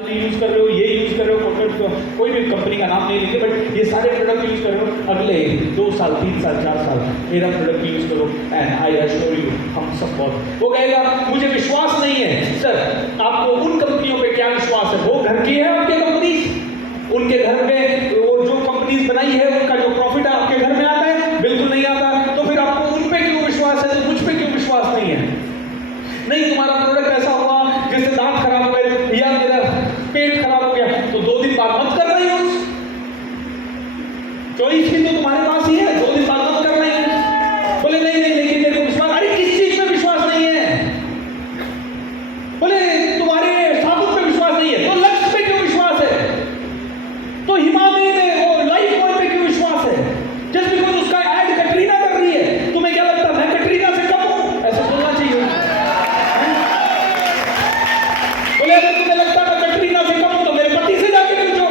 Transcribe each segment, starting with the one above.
Use कर रहे हो, ये यूज कर रहे हो, कोई भी कंपनी का नाम नहीं लेंगे, बट ये सारे प्रोडक्ट यूज कर रहे हो, अगले 2 साल 3 साल 4 साल मेरा प्रोडक्ट यूज करो एंड आई एश्योर यू हम सब बहुत। वो कहेगा मुझे विश्वास नहीं है। सर आपको उन कंपनियों पे क्या विश्वास है? वो घर की है आपके कंपनी, उनके घर में वो जो कंपनीज बनाई है उनका जो प्रॉफिट है आपके घर में आता है? बिल्कुल नहीं आता। तो फिर आपको उन पे क्यों विश्वास है, तो मुझ पे क्यों विश्वास नहीं है? नहीं, तुम्हारा प्रोडक्ट ऐसा हुआ जिससे दांत खराब हो गए या मेरा पेट खराब हो गया, तो 2 दिन बाद मत कर रही यूज। चॉइस ही तो तुम्हारे पास ही है, 2 दिन बाद मत कर रही यूज। बोले नहीं नहीं, लेकिन मेरे को विश्वास, अरे किस चीज पे विश्वास नहीं है? बोले तुम्हारे साबुन पे विश्वास नहीं है, तो लक्ष्य पे क्यों विश्वास है? तो हिमालय में वो लाइफ बॉय पे क्यों विश्वास है? जस्ट बिकॉज उसका ऐड कटरीना कर रही है, तुम्हें क्या लगता है मैं कटरीना से कम हूं? ऐसा बोलना चाहिए। बोले अगर तुम्हें लगता है मैं कटरीना से कम हूं तो मेरे पति से जाके पूछो,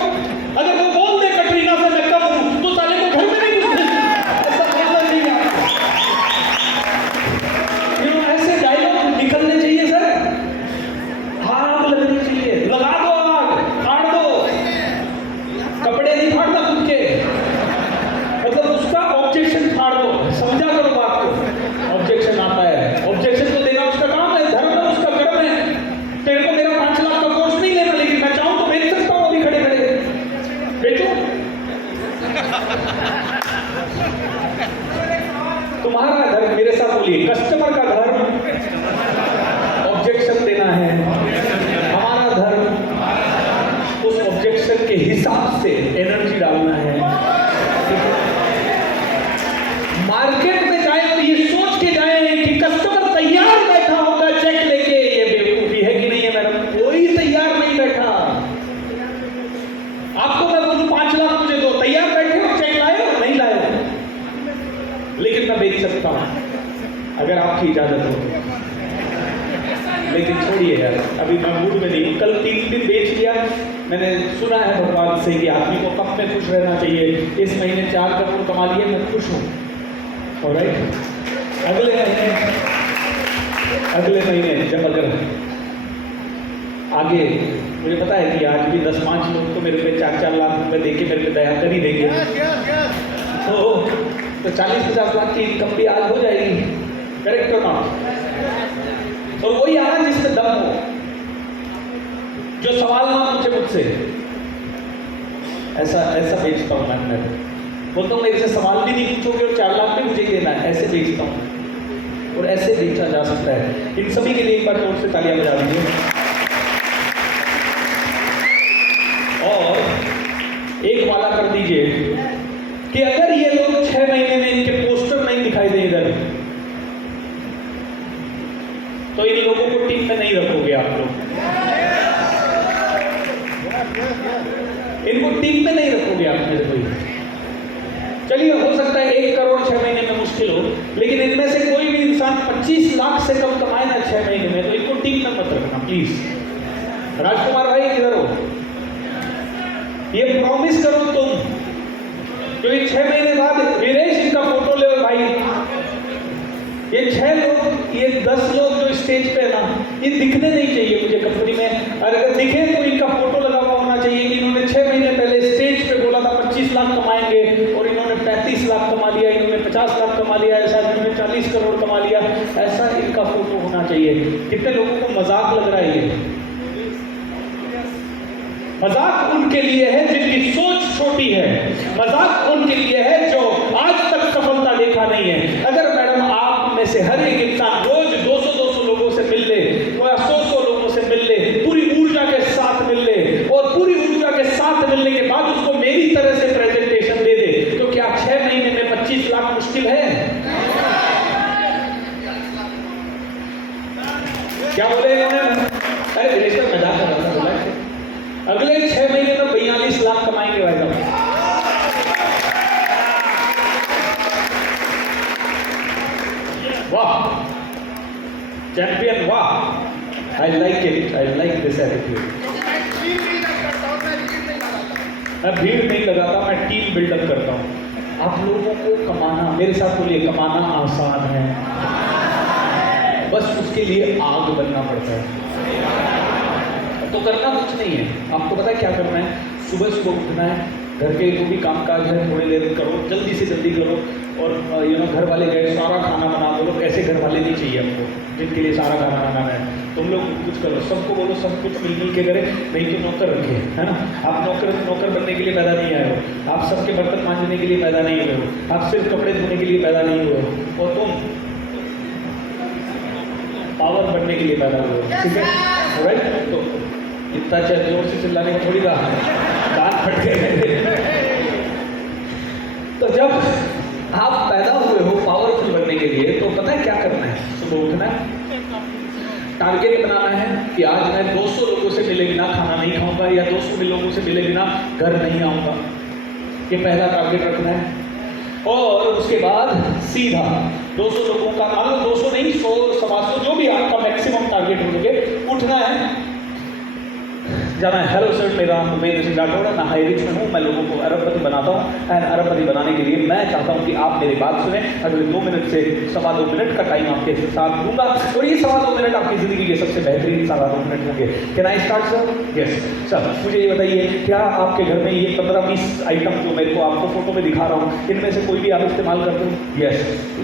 अगर वो बोल दे कटरीना से मैं कम हूं तो साले को घर में नहीं घुसने। ऐसा बोलना चाहिए आपको। ऐसे डायलॉग निकलने चाहिए सर। आग लगनी चाहिए, लगा दो आग, फाड़ दो, कपड़े नहीं फाड़ता खुद के, मतलब उसका ऑब्जेक्शन फाड़ दो। समझा करो बात को। ऑब्जेक्शन आता है, ऑब्जेक्शन तो देना उसका काम है, धर्म है, उसका कर्म है। तेरे को मेरा 5 लाख का कोर्स नहीं लेना, लेकिन मैं चाहूं तो बेच सकता हूं अभी खड़े खड़े। बेचो। तुम्हारा धर्म, मेरे साथ बोलिए, कस्टमर का धर्म ऑब्जेक्शन देना है, हमारा धर्म उस ऑब्जेक्शन के हिसाब से एनर्जी डालना है। मार्केट में जाए तो ये सोच के जाए कि कस्टमर तैयार बैठा होगा चेक लेके। ये बेवकूफी है कि नहीं है मैडम? कोई तैयार नहीं बैठा। आपको मैं बोलूं 5 लाख मुझे दो, तैयार बैठे हो, चेक लाए हो? नहीं लाए हो, लेकिन मैं बेच सकता हूं अगर आपकी इजाजत हो। लेकिन छोड़िए यार, अभी मैं मूड में नहीं हूं। कल 3 दिन बेच लिया। मैंने सुना है भगवान से कि आदमी को कम में खुश रहना चाहिए। इस महीने 4 करोड़ कमा लिए, मैं खुश हूं। ऑलराइट, अगले महीने जब अगर आगे, मुझे पता है कि आज भी 10-5 लोग तो मेरे पे 4-4 लाख रुपए देके मेरे पे दया कर ही देंगे, तो 40-50 लाख की इनकम भी आज हो जाएगी। करेक्ट और नॉट? और वही आना जिसमें दम हो, जो सवाल ना पूछे मुझसे। ऐसा बेचता हूं मैं बोलता हूं मेरे से सवाल भी नहीं पूछोगे और 4 लाख भी मुझे देना है, ऐसे बेचता हूं। और ऐसे बेचा जा सकता है। इन सभी के लिए एक बार जोर से तालियां बजा दीजिए। और एक वादा कर दीजिए कि अगर ये लोग 6 महीने में इनके पोस्टर नहीं दिखाई दे इधर, तो इन लोगों को टीम में नहीं रखोगे आप लोग। इनको टीम में नहीं रखोगे आप में से कोई। चलिए, हो सकता है 1 करोड़ 6 महीने में मुश्किल हो, लेकिन इनमें से कोई भी इंसान 25 लाख से कम कमाए ना 6 महीने में, तो इनको टीम में मत रखना प्लीज। राजकुमार भाई किधर हो? ये प्रॉमिस करो तुम, क्योंकि 6 महीने बाद वीरेश इनका फोटो ले भाई। ये 6 लोग, ये 10 लोग जो स्टेज पे है ना, ये दिखने नहीं चाहिए मुझे कंपनी में। और अगर दिखे तो इनका फोटो लगा हुआ होना चाहिए कि इन्होंने 6 महीने पहले स्टेज पे बोला था 25 लाख कमाएंगे और इन्होंने 35 लाख कमा लिया, इन्होंने 50 लाख कमा लिया, ऐसा इन्होंने 40 करोड़ कमा लिया। ऐसा इनका फोटो होना चाहिए। कितने लोगों को मजाक लग रहा है ये? मजाक उनके लिए है जिनकी सोच छोटी है। मजाक उनके लिए है जो आज तक सफलता देखा नहीं है। अगर मैडम आप में से हर एक इंसान रोज 200-200 लोगों से मिल ले, 100-100 लोगों से मिल ले, पूरी ऊर्जा के साथ मिल ले, और पूरी ऊर्जा के साथ मिलने के बाद उसको मेरी तरह से प्रेजेंटेशन दे दे, तो क्या 6 महीने में 25 लाख मुश्किल है? क्या बोले इन्होंने? अरे विरेश का मजाक कर रहा था। बोला अगले 6 महीने में 42 लाख कमाएंगे भाई साहब। वाह चैंपियन, वाह, I like it, I like this attitude. मैं भीड़ नहीं लगाता, मैं टीम बिल्डअप करता हूं। आप लोगों को कमाना, मेरे साथ बोलिए, कमाना आसान है, बस उसके लिए आग बनना पड़ता है। तो करना कुछ नहीं है, आपको पता है क्या करना है? सुबह सुबह उठना है, घर के जो भी कामकाज है थोड़ी देर करो, जल्दी से जल्दी करो, और घर वाले गए सारा खाना बना दो। ऐसे घर वाले नहीं चाहिए हमको जिनके लिए सारा खाना बनाना है। तुम लोग कुछ करो, सबको बोलो सब कुछ मिल के करें, नहीं तो नौकर रखे, है ना। आप नौकर बनने के लिए पैदा नहीं आए हो, आप सबके बर्तन मांजने के लिए पैदा नहीं हुए हो, आप सिर्फ कपड़े धोने के लिए पैदा नहीं हुए हो, और तुम पावर बनने के लिए पैदा हुए हो, ठीक है, राइट। तो इतना जोर से चिल्लाने का थोड़ी रहा, दांत फट गए। तो जब आप पैदा हुए हो पावरफुल बनने के लिए, तो पता है क्या करना है? सुबह उठना है, टारगेट बनाना है कि आज मैं 200 लोगों से मिले बिना खाना नहीं खाऊंगा, या 200 लोगों से मिले बिना घर नहीं आऊंगा। ये पहला टारगेट रखना है। और उसके बाद सीधा 200 लोगों का, मान लो 200 नहीं, 100 100 जो भी आपका मैक्सिमम टारगेट हो सके, उठना है, जाना है। हेलो सर, मेरा नाम उमेश राठौड़ है, मैं हाई रिच में हूँ, मैं लोगों को अरबपति बनाता हूँ। एंड अरबपति बनाने के लिए मैं चाहता हूँ कि आप मेरी बात सुने। अगले 2 मिनट से 2.25 मिनट का टाइम आपके साथ दूंगा, और ये 2.25 मिनट आपकी ज़िंदगी के सबसे बेहतरीन 2.25 मिनट होंगे। Can I start sir? Yes sir. मुझे ये बताइए, क्या आपके घर में ये 15-20 आइटम जो मेरे को आपको फोटो में दिखा रहा हूँ, इनमें से कोई भी आप इस्तेमाल करते हो? यस।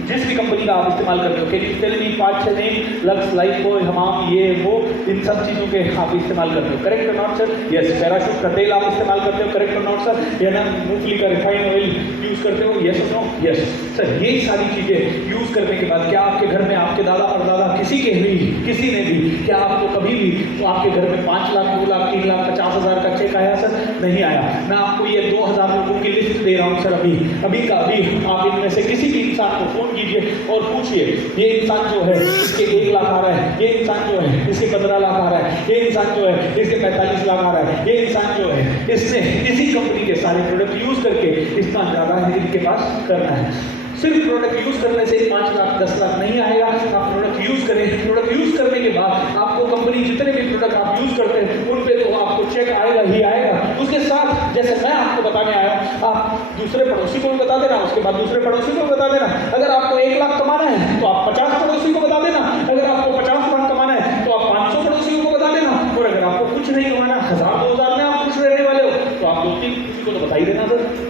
जिस भी कंपनी का आप इस्तेमाल करते हो, can you tell me 5-6 name? Lux, Lifebuoy, Hamam, ये वो, इन सब चीज़ों के आप इस्तेमाल करते हो, करेक्ट और नॉट सर? यस। पैराशूट का तेल आप इस्तेमाल करते हो, करेक्ट और नॉट सर? या ना मूंगफली का रिफाइंड ऑयल यूज करते हो, यस और नो? Yes sir. ये सारी चीजें यूज करने के बाद क्या आपके घर में आपके दादा परदादा किसी ने भी क्या आपको कभी भी तो आपके घर में 5 लाख 2 लाख 3 लाख 50,000 का चेक आया सर? नहीं आया। मैं आपको ये 2000 लोगों की लिस्ट दे रहा हूँ सर, अभी का अभी आप इनमें से किसी भी इंसान को फोन कीजिए और पूछिए, ये इंसान जो है इसके 1 लाख आ रहा है, ये इंसान जो है इसके 15 लाख आ रहा है, ये इंसान जो है इसके 45 लाख आ रहा है, ये इंसान जो है इसने इसी कंपनी के सारे प्रोडक्ट यूज करके इतना ज्यादा इनके पास करना है। सिर्फ प्रोडक्ट यूज करने से 5 लाख 10 लाख नहीं आएगा। आप प्रोडक्ट यूज करें, प्रोडक्ट यूज करने के बाद आपको कंपनी जितने भी प्रोडक्ट आप यूज करते हैं उन पे तो आपको चेक आएगा ही आएगा। उसके साथ जैसे मैं आपको बताने आया, आप दूसरे पड़ोसी को भी बता देना, उसके बाद दूसरे पड़ोसी को भी बता देना। अगर आपको 1 लाख कमाना है तो आप 50 पड़ोसी को बता देना, अगर आपको 50 लाख कमाना है तो आप 500 पड़ोसियों को बता देना, और अगर आपको कुछ नहीं कमाना, 1000-2000 में आप खुश रहने वाले हो, तो आप 2-3 किसी को तो बता ही देना सर।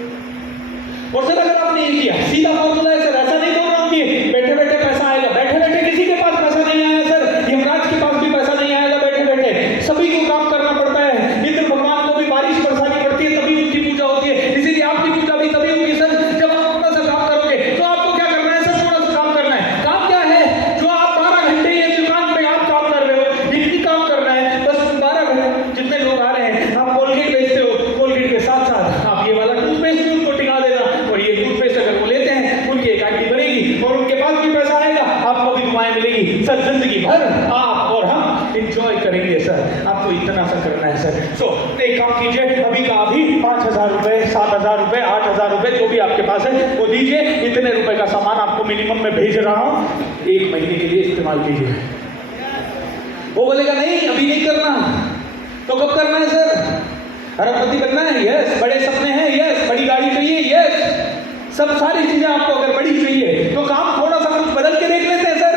और सर अगर आपने ये किया, सीधा फॉर्मूला है सर, ऐसा नहीं बोल रहा हूँ कि बैठे बैठे पैसा आएगा, बैठे बैठे किसी के पास पैसा नहीं आया सर, यमराज के पास भी पैसा नहीं आएगा बैठे बैठे, सभी को काम करना पड़ता है। इंद्र भगवान को भी बारिश बरसानी पड़ती है, तभी उनकी पूजा होती है, इसीलिए आपकी पूजा भी तभी होगी सर जब आप थोड़ा सा काम करोगे। तो आपको क्या करना है सर? थोड़ा सा काम करना है। काम क्या है? जो आप 12 घंटे ये दुकान पे आप काम कर रहे हो, जितनी काम करना है बस 12 घंटे, जितने लोग आ रहे हैं, आप कोलगेट बेचते हो, कोलगेट के साथ साथ आप ये वाला टूथपेस्ट भी उनको टिका देना, और ये टूथपेस्ट अगर वो लेते हैं उनकी एक आईडी बनेगी और उनके पास भी पैसा आएगा, आपको भी दुआएं मिलेगी सर, जिंदगी भर आप और हम एंजॉय करेंगे सर। आपको इतना सा करना है सर। सो एक काम कीजिए, अभी का अभी 5,000 रुपए, 7,000 रुपए, 8,000 रुपए जो भी आपके पास है वो दीजिए। इतने रुपए का सामान आपको मिनिमम में भेज रहा हूँ, 1 महीने के लिए इस्तेमाल कीजिए। वो बोलेगा नहीं अभी नहीं करना, तो कब करना है सर? अरबपति बनना है? यस। बड़े सपने हैं? यस। बड़ी गाड़ी चाहिए? यस। सब सारी चीजें आपको अगर बड़ी चाहिए तो काम थोड़ा सा कुछ बदल के देख लेते हैं सर।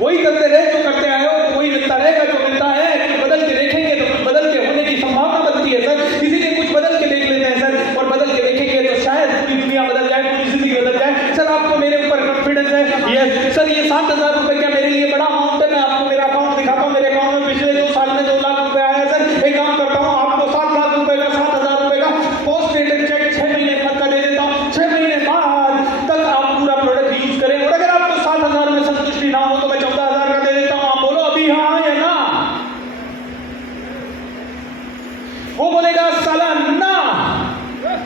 वही करते रहे जो करते आए हो, तो वही मिलता रहेगा जो मिलता है। कुछ बदल के देखेंगे तो कुछ बदल के होने की संभावना बनती है सर, इसीलिए कुछ बदल के देख लेते हैं सर। और बदल के देखेंगे तो शायद पूरी दुनिया बदल जाए, पूरी जिंदगी बदल जाए सर। आपको मेरे ऊपर कॉन्फिडेंस है? Yes sir. ये 7,000 रुपए क्या मेरे लिए बड़ा अमाउंट है? मैं आपको मेरा अकाउंट दिखाता हूँ। मेरे अकाउंट में पिछले 2 साल में 2 लाख रुपए आया है सर। एक काम करता हूँ, आपको 7 लाख रुपए का 7,000 रुपए का पोस्ट डेटेड चेक 6 महीने बाद का दे देता हूँ। 6 महीने बाद तक आप पूरा प्रोडक्ट यूज करें, और अगर आपको 7,000 में संतुष्टि ना हो तो मैं 14,000 का दे देता हूँ। आप बोलो अभी हाँ या ना? वो बोलेगा साला ना।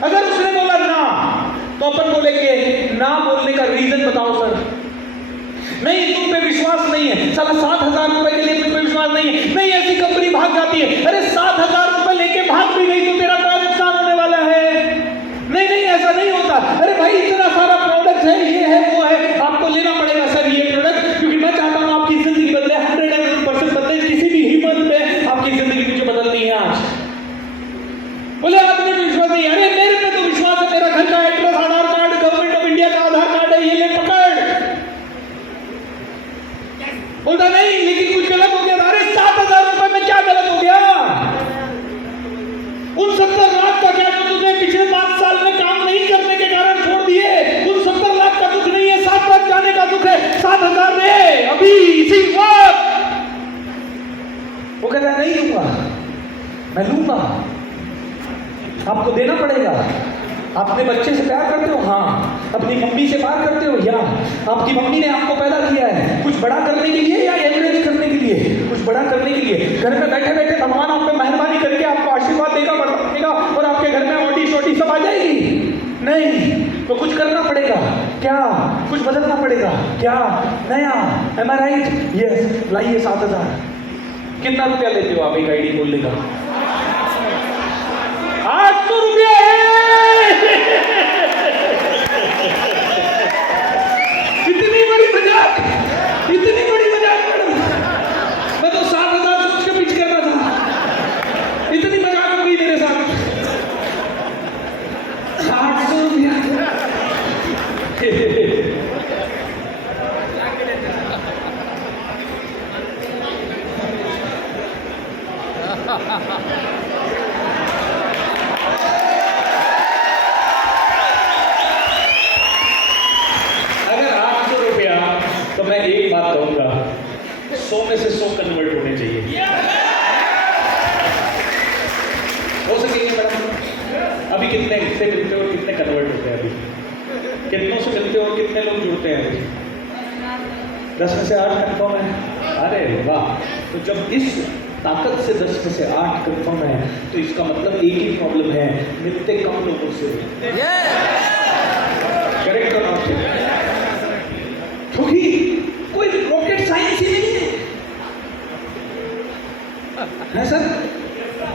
अगर उसने बोला ना तो अपन बोलेंगे ना बोलने का रीजन बताओ सर। नहीं तुम पे विश्वास नहीं है साला, 7,000 रुपए के लिए तुम पे विश्वास नहीं है। नहीं ऐसी कंपनी भाग जाती है। अरे 7,000 रुपए लेके भाग भी गई तो तेरा क्या नुकसान होने वाला है? नहीं नहीं ऐसा नहीं होता। अरे भाई इतना सारा प्रोडक्ट है, ये है वो है, आपको लेना पड़ेगा सर ये प्रोडक्ट, क्योंकि मैं चाहता हूँ आपकी जिंदगी बदले, 100% बदले। किसी भी हिम्मत में आपकी जिंदगी मुझे बदलनी है आज। बोले आपने तो विश्वास नहीं। अरे मेरे पे तो विश्वास है, मेरा घर का address, Aadhaar card, government of India का आधार कार्ड है, ये ले पकड़। बोलता नहीं लेकिन कुछ गलत हो गया। अरे 7,000 रुपए में क्या गलत हो गया? मैं लूंगा, आपको देना पड़ेगा। अपने बच्चे से प्यार करते हो? हाँ। अपनी मम्मी से प्यार करते हो? या आपकी मम्मी ने आपको पैदा किया है कुछ बड़ा करने के लिए या एवरेज करने के लिए? कुछ बड़ा करने के लिए। घर में बैठे बैठे भगवान आप पे मेहरबानी करके आपको आशीर्वाद देगा, बढ़ाएगा और आपके घर में ऑडी शोडी सब आ जाएगी? नहीं। तो कुछ करना पड़ेगा क्या? कुछ बदलना पड़ेगा क्या? नया। एम आई राइट? यस। लाइए 7,000। कितना रुपया लेते हो आप एक आईडी खोलने का? 800 रुपया है। इतनी बड़ी मजाक, इतनी बड़ी मजाक मैडम। मैं तो 7,000 सोच के पिच कर रहा था, इतनी मजाक हो गई मेरे साथ। 800 रुपया। अगर 800 रुपया, तो मैं एक बात कहूंगा, 100 में से 100 कन्वर्ट होने चाहिए। हो सकेंगे मैडम? अभी कितने से मिलते हो और कितने कन्वर्ट होते हैं? अभी कितनों से मिलते हो और कितने लोग जुड़ते हैं? अभी 10 में से 8 कंफर्म है। अरे वाह। तो जब इस ताकत से 10 में से 8 कंफर्म है, तो इसका मतलब एक ही प्रॉब्लम है, मिलते कम लोगों से। करेक्ट और नॉट? क्योंकि कोई रॉकेट साइंस ही नहीं है सर।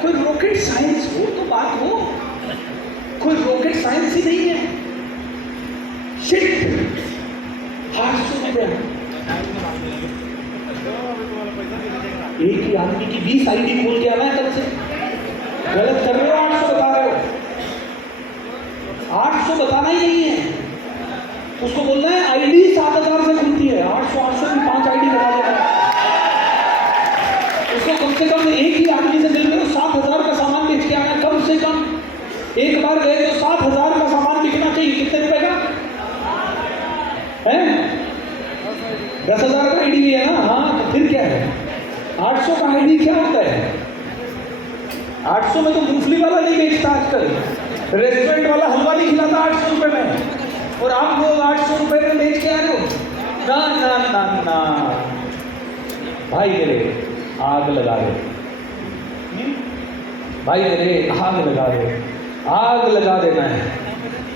कोई रॉकेट साइंस हो तो बात हो, कोई रॉकेट साइंस ही नहीं है। शिट, 800 रुपया। एक ही आदमी की 20 आईडी खोल के आना है तब से। गलत कर रहे हो, 800 बता रहे हो। 800 बताना ही नहीं है, उसको बोलना है आईडी 7,000 से खुलती है। 800 की 5 आईडी बता देना है उसको। कम से कम एक ही आदमी से मिल रहे हो, 7,000 का सामान बेच के आना है कम से कम। एक बार गए तो 7,000 का सामान बिकना चाहिए। कितने रुपए का है? 10,000 का आईडी भी है ना? हाँ, तो फिर क्या है? 800 का आईडी क्या होता है? 800 में तो मूंगफली वाला नहीं बेचता आजकल, रेस्टोरेंट वाला हलवा नहीं खिलाता 800 रुपए में, और आप लोग 800 रुपए में बेच के आ रहे हो? ना ना ना ना भाई मेरे, आग लगा दो भाई मेरे, आग लगा दो, आग लगा देना है।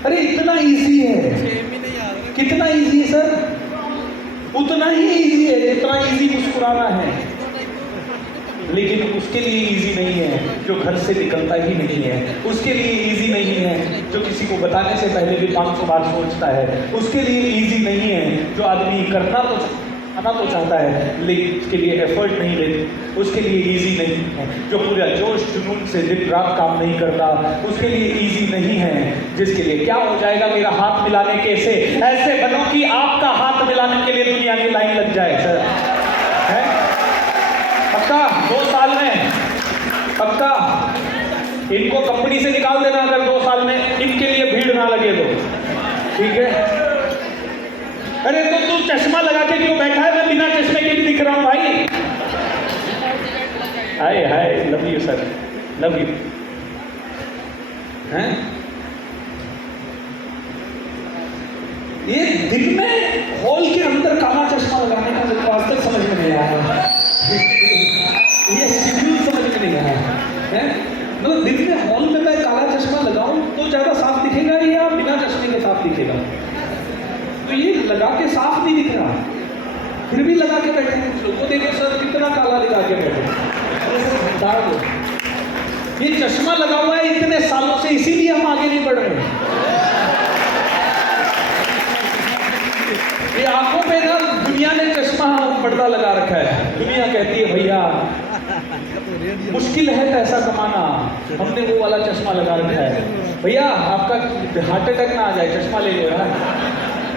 अरे इतना इजी है। कितना इजी है सर? उतना ही इजी है जितना इजी मुस्कुराना है। लेकिन उसके लिए इजी नहीं है जो घर से निकलता ही नहीं है। उसके लिए इजी नहीं है जो किसी को बताने से पहले भी 500 बार सोचता है। उसके लिए इजी नहीं है जो आदमी करना तो चाहता है लेकिन उसके लिए एफर्ट नहीं लेते। उसके लिए इजी नहीं है जो पूरा जोश जुनून से दिन रात काम नहीं करता। उसके लिए इजी नहीं है जिसके लिए क्या हो जाएगा मेरा हाथ मिलाने कैसे, ऐसे बनो कि आपका हाथ मिलाने के लिए दुनिया की लाइन लग जाए। सर है पक्का 2 साल में, पक्का इनको कंपनी से निकाल देना अगर 2 साल में इनके लिए भीड़ ना लगे तो, ठीक है? अरे तो तू चश्मा लगा के क्यों बैठा है? मैं बिना चश्मे के भी दिख रहा हूं भाई। Hi hi, love you sir, love you. हैं ये दिन में हॉल के अंदर काला चश्मा लगाने का मुझे आज तक समझ में नहीं आया। ये शेड्यूल समझ में नहीं आया है। मतलब दिन में हॉल में मैं काला चश्मा लगाऊं तो ज्यादा साफ दिखेगा या बिना चश्मे के साफ दिखेगा? तो ये लगा के साफ नहीं दिख रहा, फिर भी लगा के बैठे हैं कुछ लोग। तो देखो सर कितना काला दिखा के बैठे। ये चश्मा लगा हुआ है इतने सालों से, इसीलिए हम आगे नहीं बढ़ रहे। ये आंखों पे ना दुनिया ने चश्मा पर्दा लगा रखा है। दुनिया कहती है भैया मुश्किल है पैसा कमाना, हमने वो वाला चश्मा लगा रखा है। भैया आपका हार्ट अटैक ना आ जाए, चश्मा ले लो यार।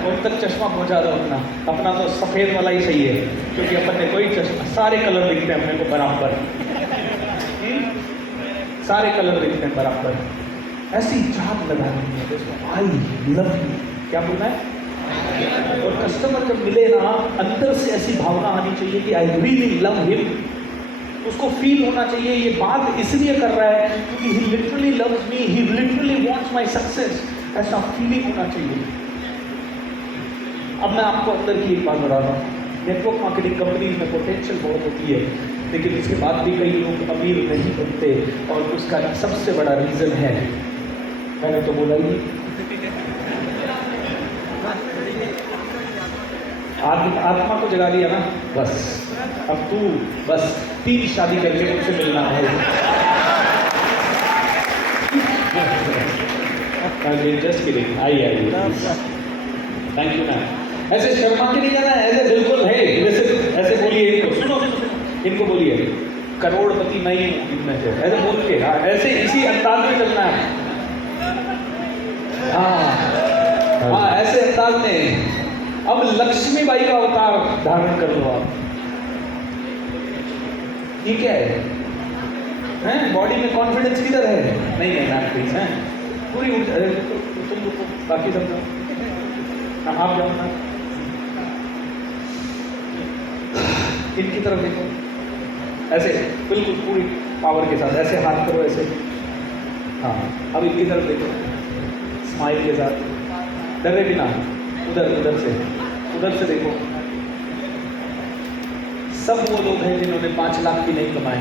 उन तक चश्मा पहुंचा दो अपना। अपना तो सफेद वाला ही सही है क्योंकि अपन ने कोई चश्मा, सारे कलर दिखते हैं अपने को बराबर, सारे कलर दिखते हैं बराबर। ऐसी चाहत लगानी है दोस्तों, आई लव यू। क्या बोलना है? और कस्टमर जब मिले ना, अंदर से ऐसी भावना आनी चाहिए कि आई रियली लव हिम। उसको फील होना चाहिए ये बात इसलिए कर रहा है क्योंकि he literally loves me, he literally wants my success, ऐसा फीलिंग होना चाहिए। अब मैं आपको अंदर की एक बात बता रहा हूँ, नेटवर्क मार्केटिंग कंपनी में पोटेंशियल बहुत होती है, लेकिन इसके बाद भी कई लोग अमीर नहीं बनते, और उसका सबसे बड़ा रीजन है, मैंने तो बोला ही, आत्मा को जगा दिया ना, बस अब तू बस 3 शादी करके मुझसे मिलना है। जस्ट किडिंग, आइए थैंक यू मैम। ऐसे शर्मा के नहीं जाना, ऐसे बिल्कुल है, वैसे ऐसे बोलिए इनको, सुनो इनको बोलिए करोड़पति नहीं इनमें से, ऐसे बोल के, हाँ ऐसे इसी अंदाज में चलना है, हाँ ऐसे अंदाज में। अब लक्ष्मीबाई का अवतार धारण कर लो आप, ठीक है, हैं बॉडी में कॉन्फिडेंस किधर है? नहीं है ना प्लीज, हैं पूरी तुम बाकी सब जाओ, आप जाओ ना, इनकी तरफ देखो, ऐसे बिल्कुल पूरी पावर के साथ, ऐसे हाथ करो ऐसे, हाँ अब इनकी तरफ देखो, स्माइल के साथ, डरे बिना, उधर से देखो। सब वो लोग हैं जिन्होंने 5 लाख भी नहीं कमाए,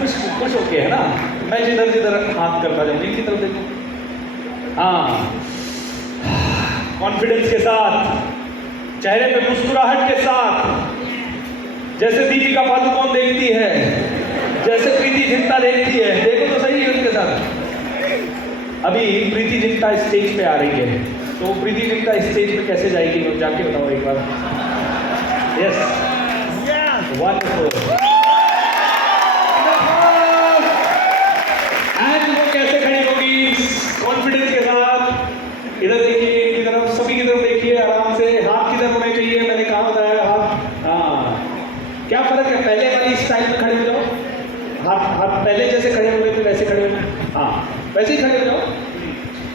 खुश होके, है ना, मैं जिधर हाथ करता जाऊँ, इनकी तरफ देखो, हाँ कॉन्फिडेंस के साथ, चेहरे पे मुस्कुराहट के साथ, जैसे दीपिका पादुकोण देखती है, जैसे प्रीति जिंटा देखती है, देखो तो सही है उनके साथ। अभी प्रीति जिंटा स्टेज पे आ रही है, तो प्रीति जिंटा स्टेज पे कैसे जाएगी, लोग जाके बताओ एक बार। यस वंडरफुल, एंड वो कैसे खड़ी होगी, कॉन्फिडेंस के साथ। इधर देखिए, इनकी तरफ, सभी की तरफ देखिए, आराम से, हाथ किधर होने चाहिए, मैंने कहा बताया हाथ, हाँ क्या फर्क है, पहले वाली स्टाइल में खड़े हो जाओ, हाथ पहले जैसे खड़े हो गए थे वैसे खड़े हो जाओ, हाँ वैसे ही खड़े हो जाओ।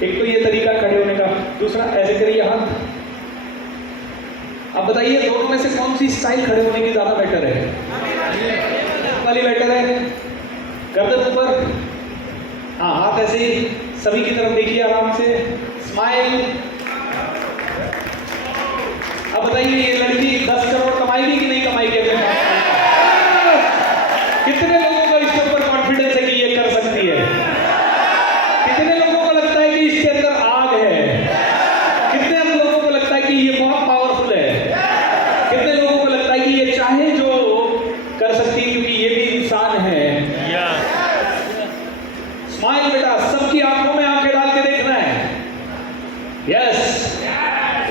एक तो ये तरीका खड़े होने का, दूसरा ऐसे करिए हाथ। अब बताइए दोनों में से कौन सी स्टाइल खड़े होने की ज्यादा बेटर है? वाली बेटर है, गर्दन ऊपर, हाँ हाथ ऐसे ही, सभी की तरफ देखिए आराम से, स्माइल। अब बताइए ये लड़की 10 करोड़ कमाएगी कि नहीं कमाएगी? कितने लोगों का इसके ऊपर कॉन्फिडेंस है कि ये कर सकती है? कितने लोगों को लगता है कि इसके अंदर आग है? कितने लोगों को लगता है कि ये बहुत पावरफुल है? कितने लोगों को लगता है कि ये चाहे जो कर सकती है क्योंकि ये भी इंसान है? स्माइल बेटा, सबकी आंखों में आंखें डाल के देखना है। Yes,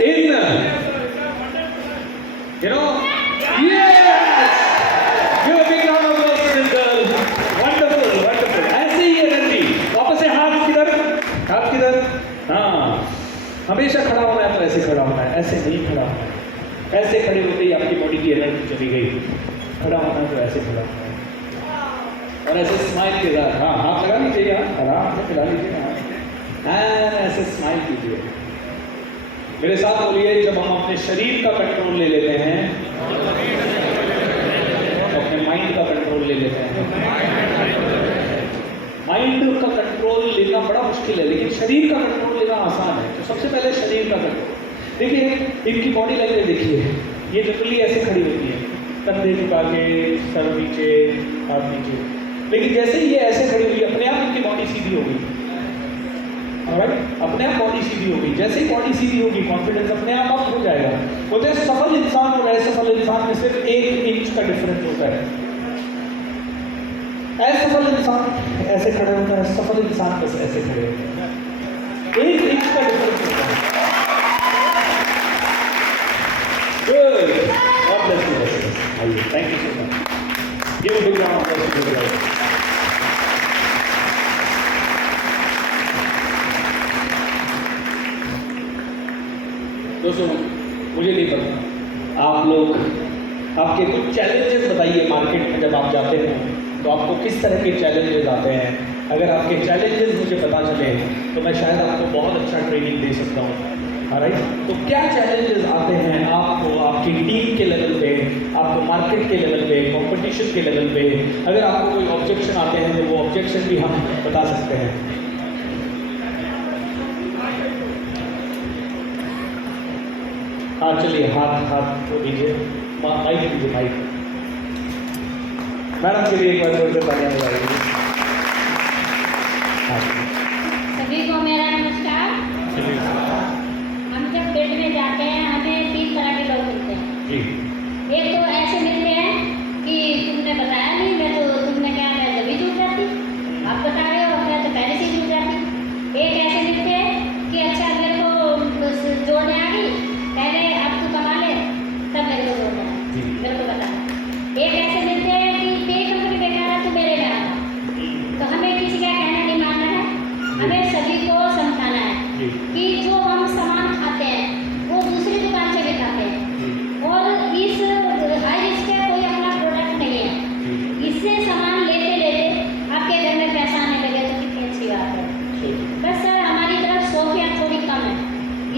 in you know, yes, give a big round of applause for this girl. Wonderful wonderful, ऐसे ही एनर्जी। वापस से हाथ किधर, हाँ हमेशा खड़ा होना है तो ऐसे खड़ा होना है, ऐसे नहीं खड़ा होना है। ऐसे खड़े होते ही आपकी बॉडी की एनर्जी चली गई। खड़ा होना है तो ऐसे खड़ा होना है, और ऐसे स्माइल के साथ, हाँ हाथ लगा लीजिए, आराम से खिला लीजिए, ऐसे स्माइल कीजिए। मेरे साथ बोलिए, जब हम अपने शरीर का कंट्रोल ले लेते हैं तो अपने माइंड का कंट्रोल ले लेते हैं। माइंड का कंट्रोल लेना बड़ा मुश्किल है, लेकिन शरीर का कंट्रोल लेना आसान है। तो सबसे पहले शरीर का कंट्रोल देखिए। इनकी बॉडी लैंग्वेज देखिए, ये जनरली ऐसे खड़ी होती है, कंधे झुका के, सर नीचे, हाथ नीचे। लेकिन जैसे ही ये ऐसे खड़ी हुई, अपने आप इनकी बॉडी सीधी होगी। ऑलराइट, अपने आप बॉडी सीधी होगी। जैसे ही बॉडी सीधी होगी, कॉन्फिडेंस अपने आप अप हो जाएगा। बोलते हैं सफल इंसान और असफल इंसान में सिर्फ 1 इंच का डिफरेंस होता है। असफल इंसान ऐसे खड़े होता है, सफल इंसान बस ऐसे खड़े होते हैं। 1 इंच का डिफरेंस होता है। Good, God bless you. आइए, thank you so much. Give a big round of applause. दोस्तों, मुझे नहीं पता आप लोग, आपके कुछ चैलेंजेस बताइए मार्केट में जब आप जाते हैं तो आपको किस तरह के चैलेंजेस आते हैं। अगर आपके चैलेंजेस मुझे पता चले तो मैं शायद आपको बहुत अच्छा ट्रेनिंग दे सकता हूँ। राइट। तो क्या चैलेंजेस आते हैं आपको आपकी टीम के लेवल पे, आपको मार्केट के लेवल पे, कंपटीशन के लेवल पे? अगर आपको कोई ऑब्जेक्शन आते हैं तो वो ऑब्जेक्शन भी हम बता सकते हैं। हाँ चलिए, हाथ को दीजिए, माइक दीजिए, माइक। मैडम के लिए एक बार जोर से तालियां बजाइए। सभी को मेरा नमस्कार। हम जब पेट में जाते हैं हमें 3 तरह के लोग मिलते हैं जी। एक तो ऐसे मिलते हैं कि तुमने बताया नहीं, मैं तो तुमने क्या मैं जब जुट जाती, आप बता रहे हो मैं तो पहले से जुट जाती। एक ऐसे मिलते हैं कि अच्छा मेरे को बस जोड़ने आ गई, पहले अब तू कमा ले तब मेरे को जोड़ना है, मेरे को बता। एक ऐसे मिलते हैं कि तेरी कंपनी बेकार है, तू मेरे में आ, तो हमें किसी का कहना नहीं मानना है, हमें सभी को समझाना है कि जो हम सामान खाते हैं वो दूसरी दुकान से भी खाते हैं और इस हाई रिस्क का कोई अपना प्रोडक्ट नहीं है। इससे सामान लेते लेते आपके घर में पैसा आने लगे तो कितनी अच्छी बात है। बस सर हमारी तरफ सोफिया थोड़ी कम है,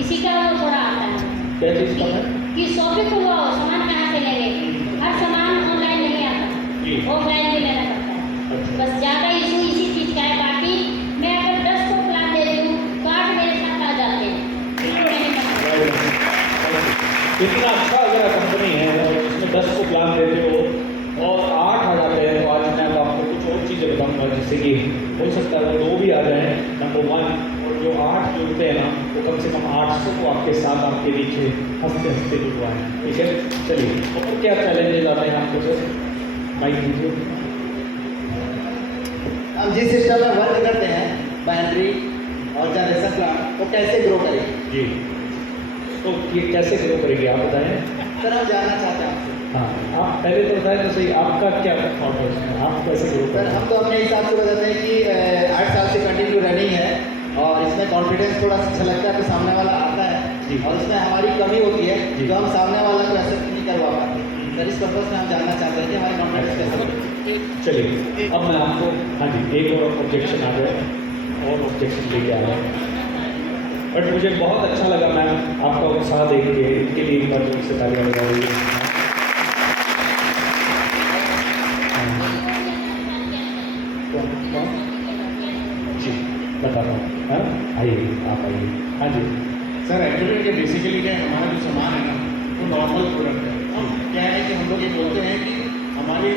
इसी का वो थोड़ा आता है। क्या चीज़ कम है? कि सोफे खुलवाओ, सामान कहाँ से लेंगे, हर सामान ऑनलाइन नहीं आता, ऑफलाइन भी लेना पड़ता है। बस ज़्यादा इशू इसी चीज़ का है। बाकी मैं अगर 10 को प्लान दे रही हूँ तो 8 मेरे साथ आ जाते हैं। इतना अच्छा अगर कंपनी है और उसमें 10 को प्लान देते हो और 8 आ जाते हैं, तो आज मैं आपको कुछ और चीज़ें बताऊंगा जिससे कि हो सकता है वो 2 भी आ जाए, नंबर 1, और जो 8 जुड़ते हैं ना वो कम से कम 800 को आपके साथ आपके नीचे हंसते हंसते जुड़वाएं। ठीक है, चलिए। और क्या चैलेंजेस आते हैं आपको सर? माइक दीजिए। हम जिस सिस्टम में वर्क करते हैं बाइनरी और जनरेशन प्लान, तो कैसे ग्रो करें? जी, तो ये कैसे ग्रो करेंगे आप बताएं। सर हम जानना चाहते हैं आपसे। हाँ, आप पहले तो बताएं तो सही, आपका क्या थॉट है इसमें, आप कैसे ग्रो सर करें? हम तो अपने हिसाब से बताते हैं कि 8 साल से कंटिन्यू रनिंग है और इसमें कॉन्फिडेंस थोड़ा सा अच्छा लगता है तो सामने वाला आता है, और इसमें हमारी कमी होती है जो हम सामने वाला को एक्सेप्ट नहीं करवा पाते। सर इस पर्पज में हम जानना चाहते हैं कि हमारे कॉन्फिडेंस कैसे बढ़े। चलिए, अब मैं आपको, हाँ जी, एक और ऑब्जेक्शन आ गया और ऑब्जेक्शन लेके आ रहा है, बट मुझे बहुत अच्छा लगा मैम आपका उत्साह देख के, इनके लिए एक बार जोर से तालियां बजाइए। जी बता रहा हूँ, हाँ आइए, आप आइए। हाँ जी सर एक्चुअली ये बेसिकली क्या है, हमारा जो सामान है ना वो नॉर्मल प्रोडक्ट है। क्या है कि हम लोग ये बोलते हैं कि हमारी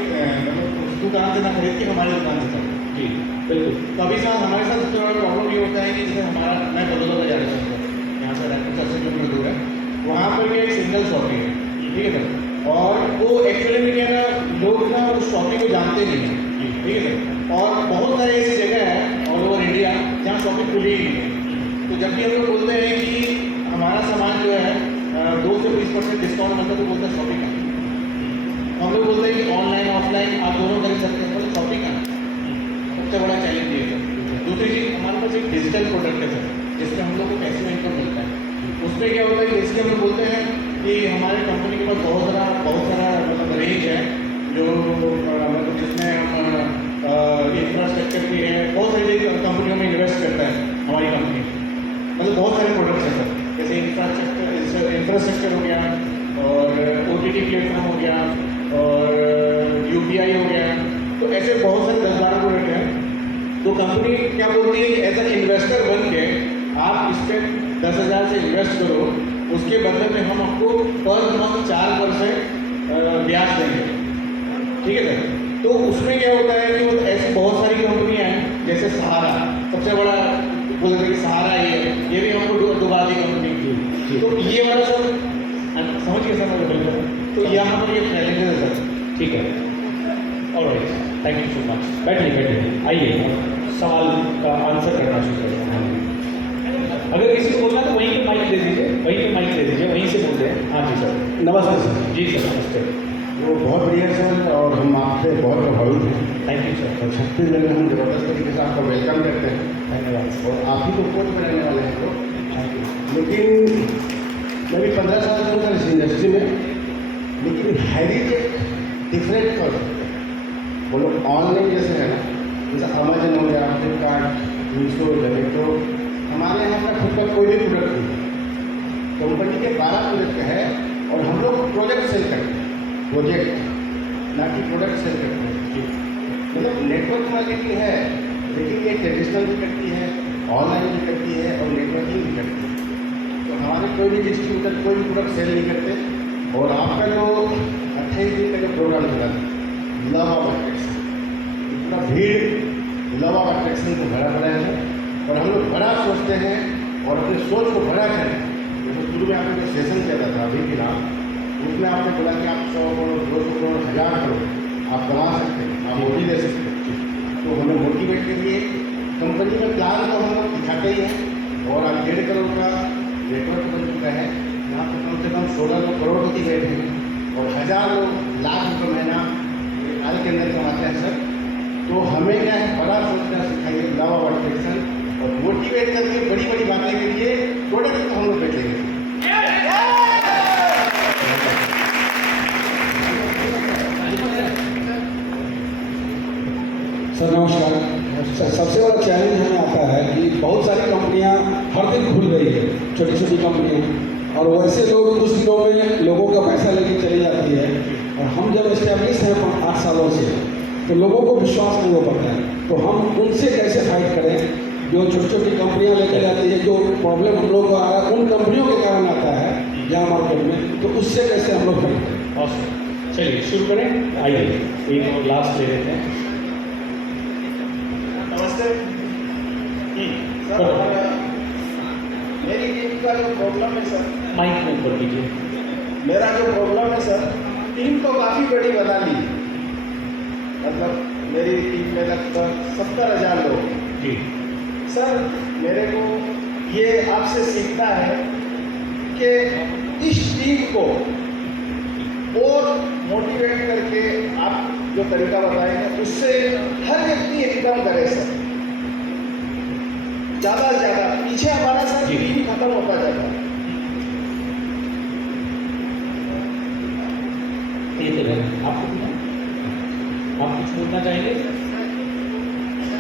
मतलब उस दुकान से ना खरीद के हमारी दुकान से चलो। जी बिल्कुल। तो अभी साथ हमारे साथ सबसे बड़ा प्रॉब्लम ये होता है कि जैसे हमारा, मैं बदौदा बाजार जा रहा हूँ, यहाँ से रायपुर 10 किलोमीटर दूर है, वहाँ पर ये एक सिंगल शॉपिंग है, ठीक है सर। और वो एक्चुअली में क्या है ना, लोग ना उस शॉपिंग को जानते नहीं हैं, ठीक है सर। और बहुत सारी ऐसी जगह है ऑल ओवर इंडिया जहाँ शॉपिंग खुली ही नहीं है। तो जब भी हम लोग बोलते हैं कि हमारा सामान जो है 2 से 20% डिस्काउंट मिलता है तो बोलते हैं शॉपिंग का। हम लोग बोलते हैं कि ऑनलाइन ऑफलाइन आप दोनों कर सकते हैं, मतलब शॉपिंग का सबसे बड़ा चैलेंज ये है। दूसरी चीज़, हमारे पास एक डिजिटल प्रोडक्ट है सर, जिसमें हम लोग को पैसिव इनकम मिलता है। उसमें क्या होता है, जैसे हम लोग बोलते हैं कि हमारे कंपनी के पास बहुत सारा मतलब रेंज है जो मतलब जिसमें हम इंफ्रास्ट्रक्चर भी है, बहुत सारी कंपनियों में इन्वेस्ट करता है हमारी कंपनी, मतलब बहुत सारे प्रोडक्ट्स हैं सर, जैसे इंफ्रास्ट्रक्चर हो गया और OTT प्लेटफॉर्म हो गया और UPI हो गया। तो ऐसे बहुत सारे 10-12 प्रोडक्ट हैं। तो कंपनी क्या बोलती है कि एज एन इन्वेस्टर बन के आप इस पर 10,000 से इन्वेस्ट करो, उसके बदले में हम आपको पर मंथ 4% ब्याज देंगे, ठीक है सर। तो उसमें क्या होता है कि वो ऐसी बहुत सारी कंपनियां हैं, जैसे सहारा सबसे बड़ा बोलते हैं कि सहारा ये भी हमको डुबा दी कंपनी की। तो ये वाला सर समझ गए सर मेरे, तो यहाँ पर ये चैलेंजेस है सर। ठीक है, alright, thank you so much. बैठिए, आइए सवाल का आंसर करना शुरू करते हैं। अगर किसी को बोलना है तो वहीं पे माइक दे दीजिए, वहीं से बोलते हैं। हाँ जी सर। नमस्ते सर। जी सर, नमस्ते। वो बहुत बढ़िया सर, और हम आपसे बहुत प्रभावित हैं। Thank you sir. और छत्तीसगढ़ में हम ज़बरदस्त तरीके से आपका वेलकम करते हैं, धन्यवाद। और आप ही को कोच बनाने वाले हैं तो। Thank you. लेकिन मैं भी 15 साल से हूँ इस इंडस्ट्री में, लेकिन हेरिटेज डिफरेंट कर सकते हैं। वो लोग ऑनलाइन जैसे है ना, जैसे अमेजन हो गया, फ्लिपकार्ट, मीशो, जोमेटो, हमारे यहाँ का खुद का कोई भी प्रोडक्ट नहीं। कंपनी के 12 प्रोजेक्ट है और हम लोग प्रोजेक्ट सेल करते हैं, प्रोजेक्ट ना कि प्रोडक्ट सेल करते हैं। मतलब नेटवर्क मार्केटिंग है, लेकिन ये ट्रेडिशनल भी करती है, ऑनलाइन भी करती है और नेटवर्किंग भी करती है। तो हमारे कोई भी डिस्ट्रीब्यूटर कोई भी प्रोडक्ट सेल नहीं करते। और आपका जो 28 दिन का जो प्रोग्राम चला लव ऑफ अट्रैक्शन, इतना भीड़ लव ऑफ अट्रैक्शन को भरा पड़ा है और हम लोग बड़ा सोचते हैं और अपने सोच को बड़ा करें। जैसे शुरू में आपने जो सेशन किया था अभी के नाम, उसमें आपने बोला कि आप 100 करोड़ 200 करोड़ 1000 करोड़ आप कमा सकते हैं, आप मोटी ले सकते हैं। तो हमें मोटिवेट के लिए कंपनी में प्लान तो हम लोग दिखाते ही हैं और आज 1.5 करोड़ का नेटवर्क बन चुका है। यहाँ पर कम से कम 16 लोग करोड़पति बैठे हैं और 1000 लोग लाख रुपये महीना साल के अंदर कमाते हैं सर। तो हमें क्या है, बड़ा सोचना सिखाइए, लव ऑफ अट्रैक्शन और मोटिवेट करके बड़ी बड़ी बातें के लिए प्रोडक्ट हम लोग बेचेंगे। सर नमस्कार। सर सबसे बड़ा चैलेंज हमें आता है कि बहुत सारी कंपनियां हर दिन खुल रही है, छोटी छोटी कंपनियां, और वैसे लोग कुछ दिनों में लोगों का पैसा लेके चली जाती है। और हम जब इस्टेब्लिश हैं 8 सालों से, तो लोगों को विश्वास नहीं हो पाता है। तो हम उनसे कैसे फाइट करें जो छोटी छोटी कंपनियां लेके जाती है, जो प्रॉब्लम हम लोग को आ रहा है उन कंपनियों के कारण आता है यहाँ मार्केट में, तो उससे कैसे हम लोग फाइट करें। awesome। चलिए शुरू करें, आइए एक और लास्ट ले लेते हैं। नमस्ते सर। करो। मेरी टीम का जो प्रॉब्लम है सर, माइक में ऊपर कीजिए। मेरा जो प्रॉब्लम है सर, टीम तो काफ़ी बड़ी बना ली, मतलब मेरी टीम में लगभग 70,000 लोग हैं। जी सर मेरे को ये आपसे सीखना है कि इस टीम को और मोटिवेट करके आप जो तरीका बताएंगे उससे हर व्यक्ति इनकम करे सर, ज़्यादा से ज़्यादा। पीछे हमारा सर जी। टीम खत्म होता जाता है। ये तो है। आप कुछ बोलना चाहेंगे?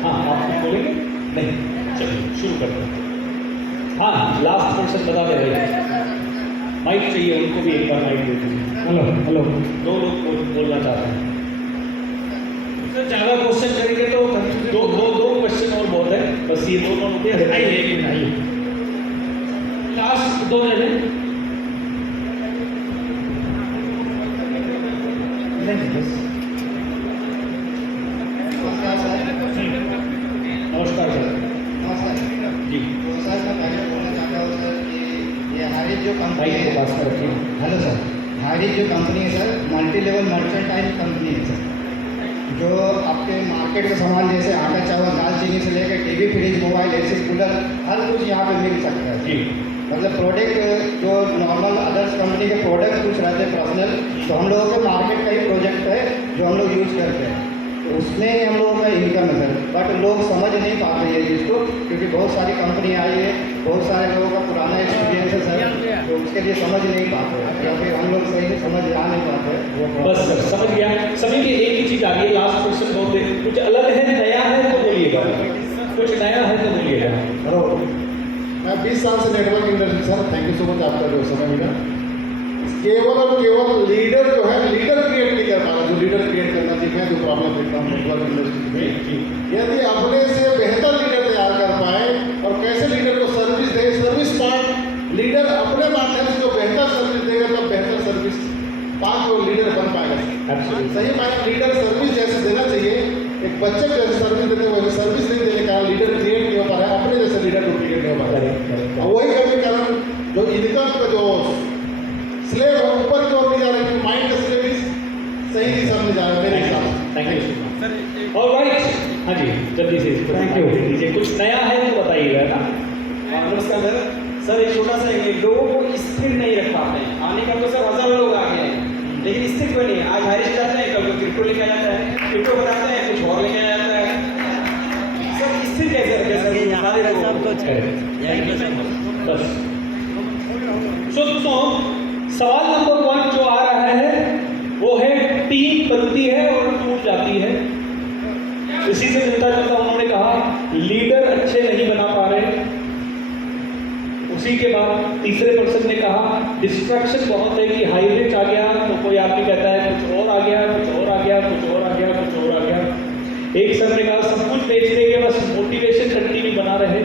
हाँ आप कुछ बोलेंगे? नहीं, चलिए शुरू करते हैं। हाँ लास्ट पर्सन बता दे रहे, माइक चाहिए उनको भी, एक बार माइक दे दीजिए। Hello hello. 2 लोग बोलना चाहते हैं। सर ज़्यादा क्वेश्चन करेंगे तो दो क्वेश्चन और बहुत है, बस ये दोनों होते हैं। आइए एक मिनट आइए, लास्ट 2 जने नमस्कार सर। नमस्कार सर। नमस्कार जी तो सर मैं पहले बोलना चाहता हूँ सर कि ये हमारी जो कंपनी माइक को है, पास कर रखिए। हेलो सर, हमारी जो कंपनी है sir multi level mercantile company है सर, जो आपके मार्केट का सामान जैसे आटा चावल दाल चीनी से लेकर TV fridge mobile AC cooler हर कुछ यहाँ पे मिल सकता है। जी मतलब प्रोडक्ट जो नॉर्मल अदर्स कंपनी के प्रोडक्ट कुछ रहते हैं पर्सनल, तो हम लोगों के मार्केट का ही प्रोजेक्ट है जो हम लोग यूज़ करते हैं, तो उसमें ही हम लोगों का इनकम है सर। बट लोग समझ नहीं पाते ये चीज़ को, क्योंकि बहुत सारी कंपनी आई है, बहुत सारे लोगों का पुराना एक्सपीरियंस है सर, तो उसके लिए समझ नहीं पाते, क्योंकि हम लोग सही से समझ आ नहीं पाते वो बस सर समझ गया। सभी की एक ही चीज आ रही है, लास्ट क्वेश्चन बोलते कुछ अलग है, नया है तो बोलिएगा, कुछ नया है तो बोलिएगा। हेलो, मैं 20 साल से network industry sir, thank you so much आपका जो समय मिला। केवल और केवल लीडर जो है, लीडर क्रिएट नहीं कर पाता, जो लीडर क्रिएट करना सीखे, जो प्रॉब्लम देखता हूँ नेटवर्क इंडस्ट्री में, यदि अपने से बेहतर लीडर तैयार कर पाए और कैसे लीडर को सर्विस दे, सर्विस पार्ट लीडर अपने माध्यम से जो बेहतर सर्विस देगा तो बेहतर सर्विस पार्ट वो लीडर बन पाएगा। Absolutely. सही मायने लीडर सर्विस जैसे देना चाहिए, एक बच्चे को जैसे सर्विस देते हैं वैसे सर्विस नहीं देने का लीडर क्रिएट नहीं हो पा रहा है, अपने जैसे लीडर डुप्लीकेट नहीं हो पा रहा है। और वही कभी कारण जो इनकम का जो स्लेव है ऊपर की ओर नहीं जा रहा है, माइंड का स्लेव इस सही दिशा में जा रहा है मेरे हिसाब से। Thank you so much. Alright, हाँ जी जल्दी से Thank you. दीजिए, कुछ नया है तो बताइएगा ना। नमस्कार सर। सर एक छोटा सा एक लोगों को स्थिर नहीं रख पाते हैं, आने का तो सर हजारों लोग आ गए हैं, लेकिन स्थिर कोई नहीं। आज हारिश जाते हैं, कल को क्रिप्टो लेके आ जाता है, क्रिप्टो बनाते हैं, कुछ और लेके आ जाता है। सर स्थिर कैसे रखे सर? सब कुछ बस सो दोस्तों, सवाल नंबर 1 जो आ रहा है वो है टीम बनती है और टूट जाती है। इसी से मिलता जुलता उन्होंने कहा लीडर अच्छे नहीं बना पा रहे, उसी के बाद तीसरे पर्सन ने कहा डिस्ट्रैक्शन बहुत है कि हाई रेट आ गया तो कोई आदमी कहता है कुछ और आ गया, कुछ और आ गया, कुछ और आ गया, कुछ और आ गया। एक सर ने कहा सब कुछ बेच देंगे, बस मोटिवेशन कंटिन्यू बना रहे।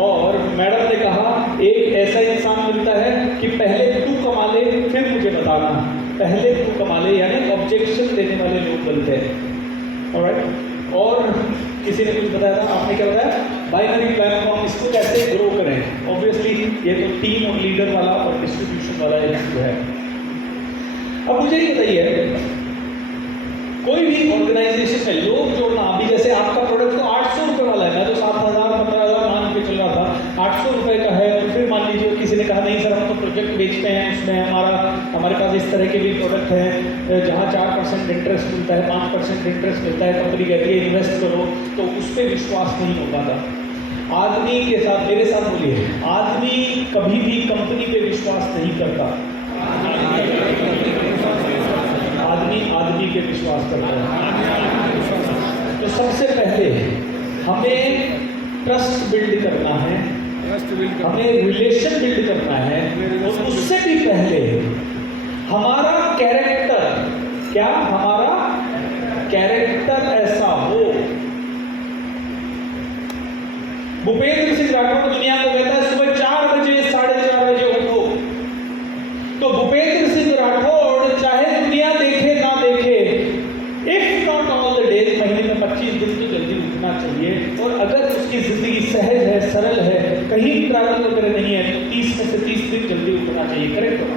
और मैडम ने कहा एक ऐसा इंसान मिलता है कि पहले तू कमा ले फिर मुझे बताना, पहले तू कमा ले, यानी ऑब्जेक्शन देने वाले लोग बनते हैं। ऑलराइट। और किसी ने कुछ बताया था, आपने क्या बताया, बाइनरी प्लेटफॉर्म, इसको कैसे ग्रो करें। ऑब्वियसली ये तो टीम और लीडर वाला और डिस्ट्रीब्यूशन वाला इशू है। अब मुझे ये बताइए, कोई भी ऑर्गेनाइजेशन में लोग जोड़ना, अभी जैसे आपका प्रोडक्ट तो 800 रुपये वाला है, मैं तो 7,000 15,000 मान के चल रहा था, 800 रुपये का है। और फिर मान लीजिए किसी ने कहा नहीं सर हम तो प्रोजेक्ट बेचते हैं, उसमें हमारे पास इस तरह के भी प्रोडक्ट हैं जहाँ 4% इंटरेस्ट मिलता है, 5% इंटरेस्ट मिलता है, कंपनी कहती है इन्वेस्ट करो, तो उस पर विश्वास नहीं हो पाता। आदमी के साथ, मेरे साथ बोलिए, आदमी कभी भी कंपनी पे विश्वास नहीं करता, आदमी के विश्वास करता है। तो सबसे पहले हमें ट्रस्ट बिल्ड करना है, हमें रिलेशन बिल्ड करना है, और उससे भी पहले हमारा कैरेक्टर, क्या हमारा कैरेक्टर ऐसा हो। भूपेंद्र सिंह राठौड़ दुनिया को कहता है सुबह 4 बजे 4:30 बजे उठो, तो भूपेंद्र सिंह राठौड़ चाहे दुनिया देखे ना देखे, if not all the days, महीने में 25 दिन तो जल्दी उठना चाहिए। और अगर उसकी जिंदगी सहज है, सरल है, कहीं ट्रैवल वगैरह नहीं है, तो 30 में से 30 दिन जल्दी उठना चाहिए। करेक्ट हो?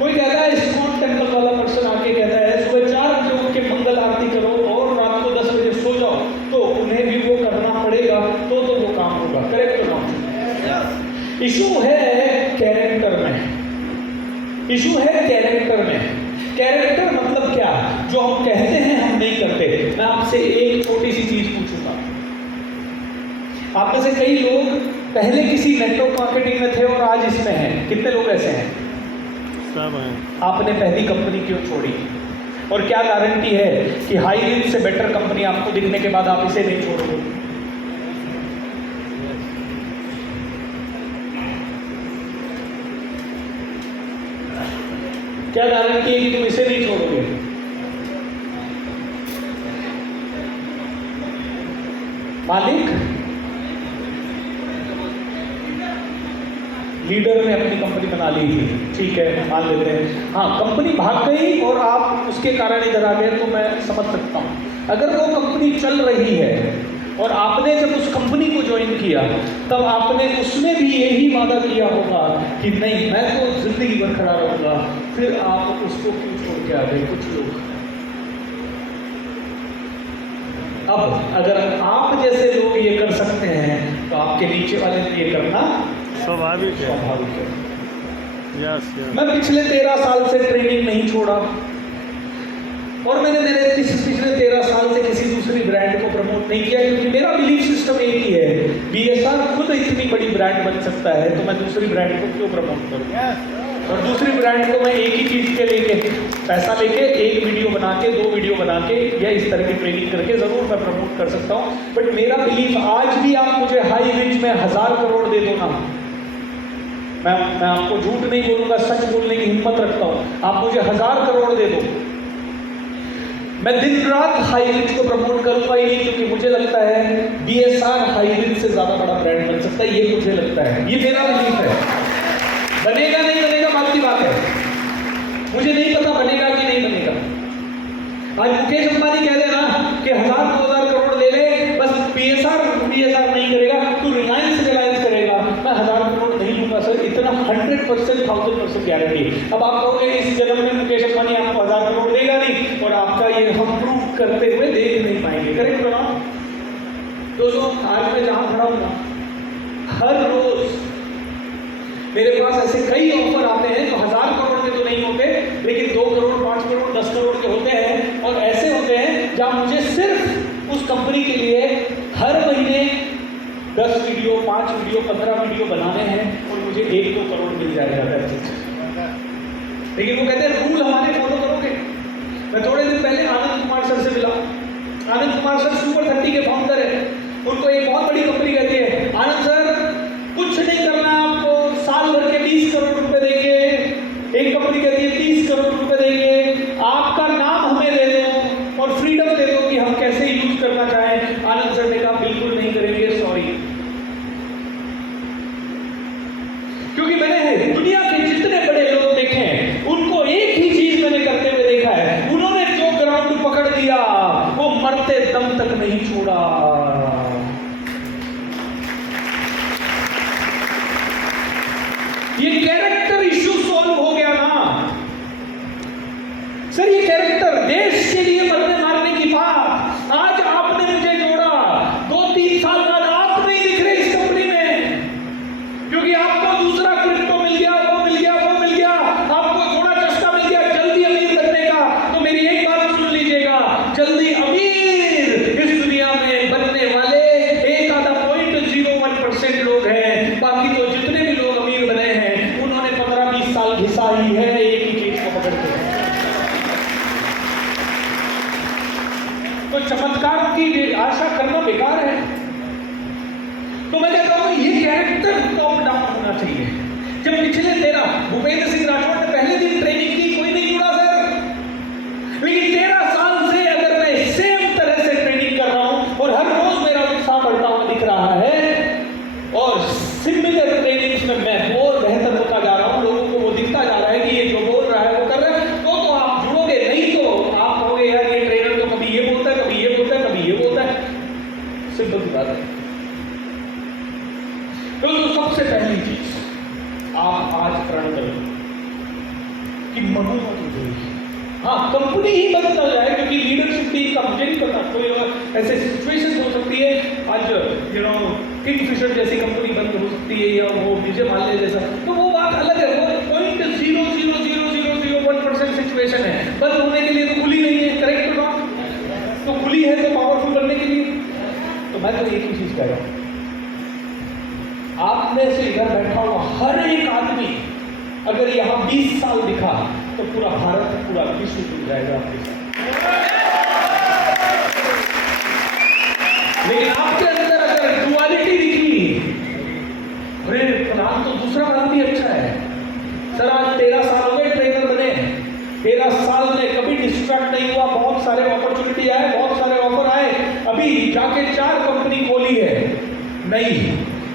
कोई कहता है स्कॉट टेम्पल वाला पर्सन आके कहता है सुबह 4 बजे उठ के मंगल आरती करो और रात को 10 बजे सो जाओ, तो उन्हें भी वो करना पड़ेगा, तो वो काम होगा। करेक्ट हो? इशू है कैरेक्टर में, इशू है कैरेक्टर में। कैरेक्टर मतलब क्या, जो हम कहते हैं हम नहीं करते। मैं आपसे एक छोटी सी चीज पूछूंगा, आप में से कई लोग पहले किसी नेटवर्क मार्केटिंग में थे और आज इसमें हैं, कितने लोग ऐसे हैं? सब हैं। आपने पहली कंपनी क्यों छोड़ी, और क्या गारंटी है कि हाई रेंज से बेटर कंपनी आपको दिखने के बाद आप इसे नहीं छोड़ोगे? क्या गारंटी है कि तुम इसे नहीं छोड़ोगे? मालिक, लीडर ने अपनी कंपनी बना ली थी, ठीक है, मान लेते हैं, हाँ कंपनी भाग गई और आप उसके कारण इधर आ गए, तो मैं समझ सकता हूँ। अगर वो कंपनी चल रही है और आपने जब उस कंपनी को ज्वाइन किया, तब आपने उसमें भी यही वादा किया होगा कि नहीं मैं तो जिंदगी भर खड़ा रहूंगा, फिर आप उसको क्यों छोड़ के आ गए? कुछ लोग, अब अगर आप जैसे लोग ये कर सकते हैं, तो आपके नीचे वाले ने ये करना स्वाभाविक है। मैं पिछले 13 साल से ट्रेनिंग नहीं छोड़ा, और मैंने मेरे पिछले 13 साल से किसी दूसरी ब्रांड को प्रमोट नहीं किया, क्योंकि मेरा बिलीफ सिस्टम एक ही है, बीएसआर खुद इतनी बड़ी ब्रांड बन सकता है, तो मैं दूसरी ब्रांड को क्यों प्रमोट करूँ? और दूसरी ब्रांड को मैं एक ही चीज़ के लेके, पैसा लेके, एक वीडियो बना के, 2 वीडियो बना के, या इस तरह की ट्रेनिंग करके ज़रूर मैं प्रमोट कर सकता हूँ। बट मेरा बिलीफ, आज भी आप मुझे हाई रेंज में 1000 करोड़ दे दो ना, मैं आपको झूठ नहीं बोलूँगा, सच बोलने की हिम्मत रखता हूँ। आप मुझे 1000 करोड़ दे दो, मैं दिन रात हाई रेंज को प्रमोट करूंगा ही नहीं, क्योंकि मुझे लगता है बीएसआर हाई रेंज से ज्यादा बड़ा ब्रांड बन सकता है, ये मुझे लगता है, ये मेरा बिलीफ है। बनेगा नहीं बनेगा बात की बात है, मुझे नहीं पता बनेगा कि नहीं बनेगा। आज मुकेश अंबानी कह देना कि 1000-2000 करोड़ ले ले, बस बीएसआर नहीं करेगा, तू रिलायंस करेगा, मैं 1000 करोड़ नहीं लूंगा सर, इतना 100% 1000% गारंटी। अब आप कहोगे इस जन्म में मुकेश अंबानी आपको 1000 करोड़ देगा नहीं, और आपका ये हम प्रूव करते हुए देख नहीं पाएंगे। करेक्ट हो ना दोस्तों? आज मैं जहां खड़ा हूं, हर रोज मेरे पास ऐसे कई ऑफर आते हैं जो 1000 करोड़ के तो नहीं होते, लेकिन 2 करोड़, 5 करोड़, 10 करोड़ के होते हैं, और ऐसे होते हैं जहां मुझे सिर्फ उस कंपनी के लिए हर महीने 10 वीडियो, 5 वीडियो, 15 वीडियो बनाने हैं, और मुझे 1-2 करोड़ मिल जाएगा। लेकिन वो कहते हैं रूल हमारे फॉलो करोगे। मैं थोड़े दिन पहले आनंद कुमार सर से मिला। आनंद कुमार सर सुपर 30 के फाउंडर है, उनको एक बहुत बड़ी कंपनी कहती है पकड़ लिया, वो मरते दम तक नहीं छोड़ा। ये कैरेक्टर इश्यू सॉल्व हो गया ना सर। ये कैरेक्टर देश के लिए मरने मारने की बात, आज आपने मुझे जोड़ा, 2-3 साल बाद आप नहीं दिख रहे इस कंपनी में, क्योंकि आपको दूसरा क्रिप्टो मिल गया, वो मिल गया, वो मिल गया, आपको थोड़ा चस्का मिल गया जल्दी अमीर बनने का। तो मेरी एक बात सुन लीजिएगा, जल्दी अमीर इस दुनिया में बनने वाले एक आधा 0.01% लोग हैं। बाकी तो जितने भी लोग अमीर बने हैं उन्होंने 15-20 साल घिसा ही है एक ही चीज को पकड़ के। तो चमत्कार की आशा करना बेकार है। तो मैं कहता हूं ये कैरेक्टर टॉप डाउन होना चाहिए। जब पिछले 13 भूपेंद्र सिंह राठौड़ ने पहले दिन ट्रेनिंग की, कोई नहीं जुड़ा सर, लेकिन 13 साल से अगर मैं सेम तरह से ट्रेनिंग कर रहा हूं और हर रोज मेरा उत्साह बढ़ता हुआ दिख रहा है और सिमिलर ट्रेनिंग्स में मैं और बेहतर होता जा रहा हूं, लोगों को वो दिखता जा रहा है कि ये जो बोल रहा है वो कर रहा है, तो आप जुड़ोगे। नहीं तो आप कहोगे यार ये ट्रेनर तो कभी ये बोलता है, कभी ये बोलता है, कभी ये बोलता है। सिंपल सी बात है। तो सबसे पहली चीज आप आज प्रण करो कि मनो मत उठेगी। हाँ, कंपनी ही बंद ना जाए, क्योंकि लीडरशिप टीम का मुझे नहीं पता, कोई ऐसे सिचुएशन हो सकती है आज किंगफिशर जैसी कंपनी बंद हो सकती है, या वो विजय माल्या जैसा, तो वो बात अलग है। वो 0.00001% सिचुएशन है, बंद होने के लिए तो खुली नहीं है, करेक्ट हो? तो खुली है तो पावरफुल बनने के लिए। तो मैं तो एक ही चीज कह रहा हूं, आप में से इधर बैठा हुआ हर एक आदमी अगर यहां 20 साल दिखा तो पूरा भारत, पूरा विश्व जुड़ जाएगा आपके साथ। लेकिन आपके अंदर अगर डुअलिटी दिखी, अरे प्लान तो दूसरा प्लान भी अच्छा है सर, आज 13 साल हो गए ट्रेनर बने, 13 साल में कभी डिस्ट्रैक्ट नहीं हुआ, बहुत सारे अपॉर्चुनिटी आए, बहुत सारे ऑफर आए, अभी जाके 4 कंपनी खोली है नहीं,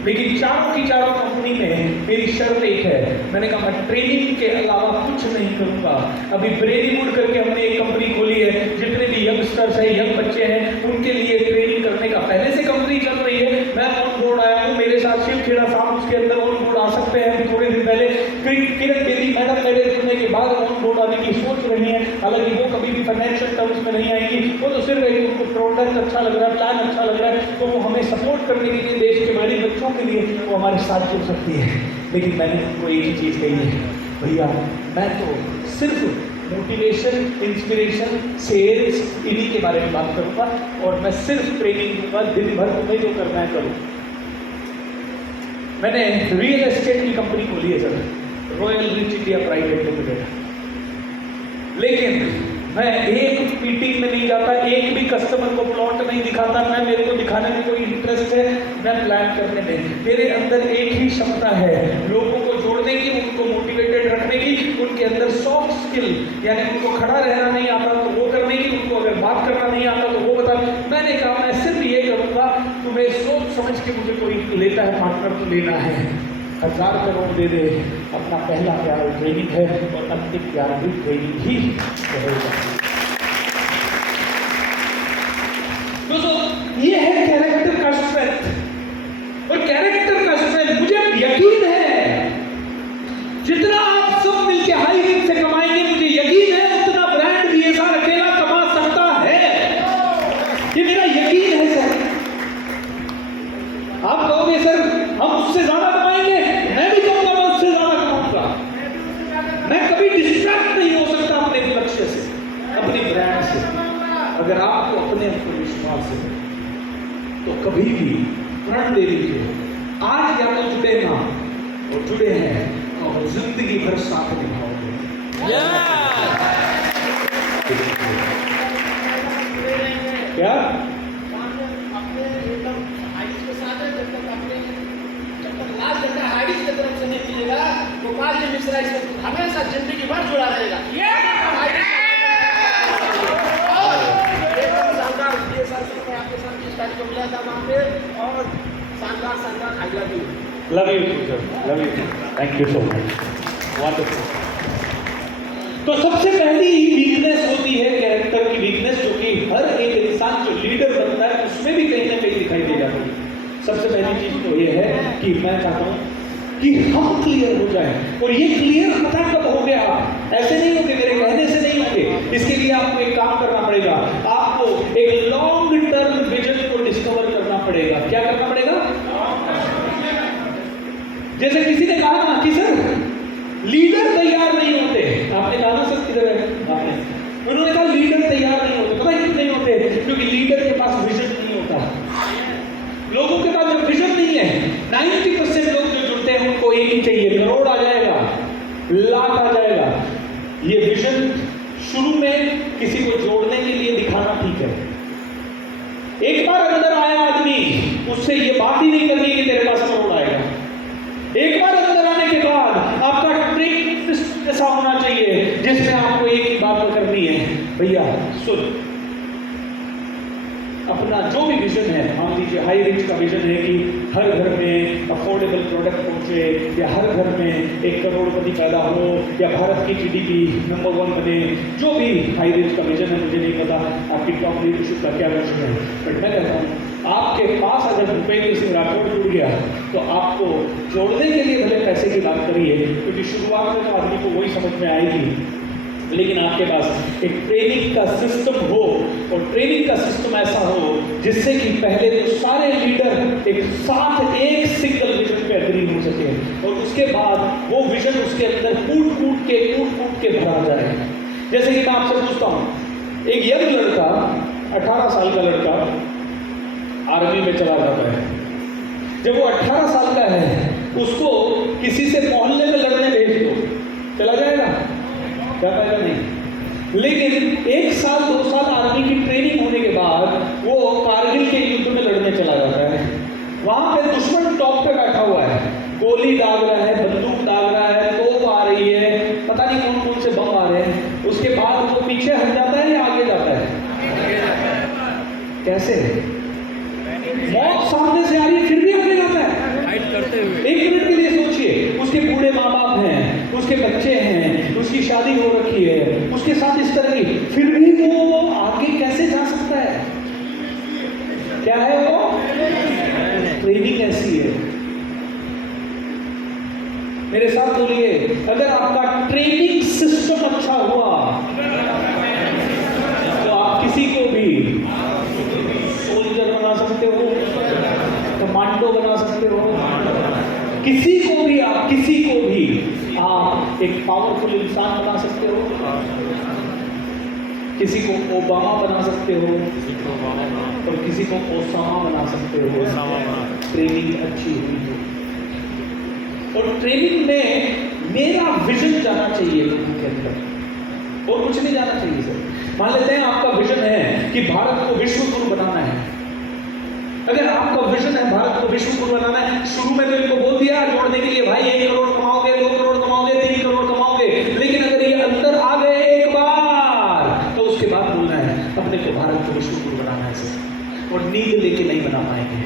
लेकिन चारों की चारों कंपनी में मेरी शर्त एक है, मैंने कहा मैं ट्रेनिंग के अलावा कुछ नहीं करूंगा। अभी ब्रेनीवुड करके हमने एक कंपनी खोली है, जितने भी यंगस्टर्स हैं, यंग बच्चे हैं, उनके लिए ट्रेनिंग करने का पहले से कंपनी चल रही है। मैं ऑन बोर्ड आया हूँ, मेरे साथ शिव खेड़ा साहब उसके अंदर ऑन बोर्ड आ सकते हैं। अभी थोड़े दिन पहले किरण बेदी मैडम मेरे जुड़ने के बाद ऑन बोर्ड आने की सोच रही है, हालांकि वो कभी भी फाइनेंशियल टर्म्स में नहीं आएंगी, वो तो सिर्फ उनको प्रोडक्ट अच्छा लग रहा है, प्लान अच्छा लग रहा है, तो वो हमें सपोर्ट करने के लिए, देश के बड़े बच्चों के लिए वो हमारे साथ जुड़ सकती है। लेकिन मैंने उनको एक ही चीज कही है, भैया मैं तो सिर्फ मोटिवेशन, इंस्पिरेशन, सेल्स इन्हीं के बारे में बात करूंगा और मैं सिर्फ ट्रेनिंग दूंगा, दिन भर तुम्हें जो करना है करो। मैंने रियल एस्टेट की कंपनी खोली है sir, royal rich India private limited, लेकिन मैं एक मीटिंग में नहीं जाता, एक भी कस्टमर को प्लॉट नहीं दिखाता, मैं मेरे को दिखाने में कोई इंटरेस्ट है, मैं प्लान करने में, मेरे अंदर एक ही क्षमता है, लोगों को जोड़ने की, उनको मोटिवेटेड रखने की, उनके अंदर सॉफ्ट स्किल, यानी उनको खड़ा रहना नहीं आता तो वो करने की, उनको अगर बात करना नहीं आता तो वो बता। मैंने कहा मैं सिर्फ ये करूँगा, तुम्हें सोच समझ के मुझे कोई लेता है पार्टनर तो लेना है, 1000 करोड़ दे दे, अपना पहला प्यार ट्रेनिंग है और अंतिम प्यार भी ट्रेनिंग ही रहेगा। दोस्तों ये है कैरेक्टर का स्ट्रेंथ, और कैरेक्टर का स्ट्रेंथ मुझे यकीन है जितना आप सब मिलके हाई रेट से कमाएंगे, मुझे यकीन है उतना ब्रांड भी ऐसा अकेला कमा सकता है, ये मेरा यकीन है सर। आप कहोगे सर हम उससे ज्यादा कमाएंगे, मैं भी कहूंगा मैं उससे ज्यादा कमाऊंगा, मैं कभी डिस्ट्रैक्ट नहीं हो सकता अपने लक्ष्य से, अपनी ब्रांड से। अगर आपको अपने ऊपर विश्वास है तो कभी भी प्रण ले लीजिए, आज या तो जुड़े ना और जुड़े हैं और जिंदगी भर साथ निभाओगे। क्या गोपाल जी मिश्रा इसको हमेशा जिंदगी भर जुड़ा रहेगा। आपके साथ जिस कार्यक्रम मिला था वहाँ पे, और शानदार I love you. Love you sir, love you, thank you so much, wonderful. तो सबसे पहली वीकनेस होती है कैरेक्टर की वीकनेस, हर एक इंसान जो लीडर बनता है उसमें भी कहीं ना कहीं दिखाई दे जाती है। सबसे पहली चीज तो ये है कि मैं चाहता हूँ कि हम क्लियर हो जाए, और ये क्लियर पता कब हो गया, ऐसे नहीं होंगे, मेरे कहने से नहीं होंगे। इसके लिए आपको एक काम करना पड़ेगा, आपको एक लॉन्ग टर्म विजन को डिस्कवर करना पड़ेगा। क्या करना पड़ेगा? जैसे किसी ने कहा ना कि सर लीडर तैयार नहीं होते, आपने कहा ना सर किधर है आपने, उन्होंने कहा लीडर तैयार नहीं होते। पता क्यों नहीं होते? क्योंकि लीडर के पास विजन नहीं होता। लोगों के पास जब विजन नहीं है, 90% लोग जो जुड़ते हैं उनको एक ही चाहिए, करोड़ आ जाएगा, लाख आ जाएगा। ये विजन शुरू में किसी को जोड़ने के लिए दिखाना ठीक है। एक बार अंदर आया आदमी, उससे ये बात ही नहीं करनी कि तेरे पास करोड़ आएगा। एक बार अंदर आने के बाद आपका ट्रेनिंग सिस्टम ऐसा होना चाहिए जिसमें आपको एक ही बात करनी है, भैया सुन, अपना जो भी विजन है, मान लीजिए हाई रिच का विजन है कि हर घर में अफोर्डेबल प्रोडक्ट पहुंचे, या हर घर में एक करोड़पति पैदा हो, या भारत की जीडीपी नंबर 1 बने। जो भी हाई रिच का विजन है, मुझे नहीं पता आपकी टॉप लीडरशिप का क्या विजन है, बट मैं कहता हूँ आपके पास अगर भूपेंद्र सिंह राठौर जुड़ गया तो आपको जोड़ने के लिए भले पैसे की बात करिए, क्योंकि शुरुआत में तो आदमी को वही समझ में आएगी, लेकिन आपके पास एक ट्रेनिंग का सिस्टम हो, और ट्रेनिंग का सिस्टम ऐसा हो जिससे कि पहले तो सारे लीडर एक साथ एक सिंगल विजन पे एग्री हो सके, और उसके बाद वो विजन उसके अंदर कूट कूट के भरा जाए। जैसे कि मैं आपसे पूछता हूँ, एक यंग लड़का 18 साल का लड़का आर्मी में चला जाता है। जब वो 18 साल का है, उसको किसी से मोहल्ले में लड़ने भेज दो, चला जाएगा? जाएगा नहीं। लेकिन 1 साल 2 साल आर्मी की ट्रेनिंग होने के बाद वो कारगिल के युद्ध में लड़ने चला जाता है। वहां पे दुश्मन टॉप पे बैठा हुआ है, गोली दाग रहा है, बंदूक दाग रहा है, तोप आ रही है, पता नहीं कौन कौन से बम आ रहे हैं। उसके बाद वो पीछे हट जाता है या आगे जाता है? कैसे? मौत सामने से आ रही है फिर भी आगे जाता है। एक मिनट के लिए सोचिए, उसके बूढ़े माँ बाप हैं, उसके बच्चे हैं, उसकी शादी हो रखी है, उसके साथ इस तरह की, फिर भी वो आगे कैसे जा सकता है? क्या है वो? ट्रेनिंग ऐसी है। मेरे साथ बोलिए, अगर आपका ट्रेनिंग सिस्टम अच्छा हुआ तो आप किसी को भी सोल्जर बना सकते हो, कमांडो बना सकते हो, किसी को भी आप एक पावरफुल इंसान बना सकते हो, किसी को ओबामा बना सकते हो और किसी को ओसामा बना सकते हो, ट्रेनिंग अच्छी हुई हो। और ट्रेनिंग में मेरा विजन जाना चाहिए लोगों के अंदर, और कुछ नहीं जाना चाहिए सर। मान लेते हैं आपका विजन है कि भारत को विश्व गुरु बनाना है। अगर आपका विजन है भारत को विश्व गुरु बनाना है, शुरू में तो इनको बोल दिया जोड़ने के लिए, भाई 1 करोड़ कमाओगे, 2 करोड़ कमाओगे, 3 करोड़ कमाओगे, लेकिन अगर ये अंदर आ गए एक बार तो उसके बाद बोलना है अपने को भारत को विश्व गुरु बनाना है सर, और नींद लेके नहीं बना पाएंगे।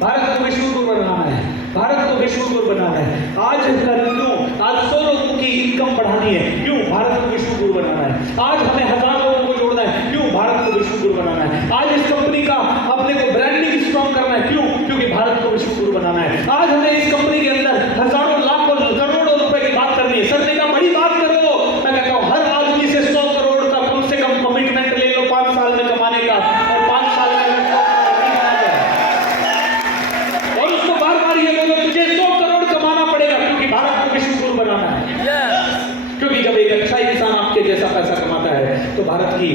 भारत को विश्व गुरु बनाना है, भारत को विश्व गुरु बनाना है। आज 100 लोगों की इनकम बढ़ानी है, क्यों? भारत को विश्व गुरु बनाना है। आज हमें 1000 लोगों को जोड़ना है, क्यों? भारत को विश्व गुरु बनाना है। आज इस कंपनी का अपने को ब्रांडिंग स्ट्रॉन्ग करना है, क्यों? क्योंकि भारत को विश्व गुरु बनाना है। आज हमें इस कंपनी के अंदर हजारों लाखों करोड़ों रुपए की बात करनी है। सर ने कहा बड़ी बात करो, मैं कहता हूं हर आदमी से 100 करोड़ का कम से कम कमिटमेंट ले लो 5 साल में कमाने का, और 5 साल में और उसको बार बार ये बोलो तुझे 100 करोड़ कमाना पड़ेगा, क्योंकि भारत को विश्व गुरु बनाना है। क्योंकि जब एक अच्छा इंसान आपके जैसा पैसा कमाता है तो भारत की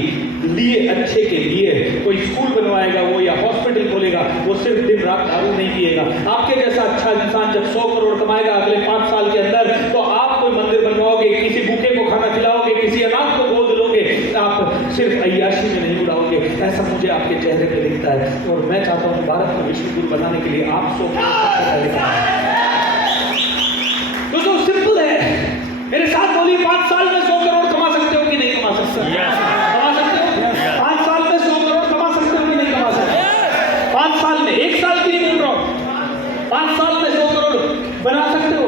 लिए अच्छे के लिए कोई स्कूल बनवाएगा वो, या हॉस्पिटल खोलेगा वो, सिर्फ दिन रात दारू नहीं पिएगा। आपके जैसा अच्छा इंसान जब 100 करोड़ कमाएगा अगले 5 साल के अंदर, तो आप कोई मंदिर बनवाओगे, किसी भूखे को खाना खिलाओगे, किसी अनाथ को गोद लोगे, आप सिर्फ अय्याशी में नहीं उड़ाओगे। ऐसा मुझे आपके चेहरे पे दिखता है, और मैं चाहता हूँ भारत को विश्व गुरु बनाने के लिए आप 100 करोड़ सबसे पहले कमाएं। दोस्तों सिंपल है, मेरे साथ बोलिए, 5 साल में 100 करोड़ कमा सकते हो कि नहीं कमा सकते? कमा सकते हो? 5 साल में 100 करोड़ कमा सकते हो कि नहीं कमा सकते? 5 साल में, 1 साल की नहीं बोल रहा हूं, 5 साल में 100 करोड़ बना सकते हो।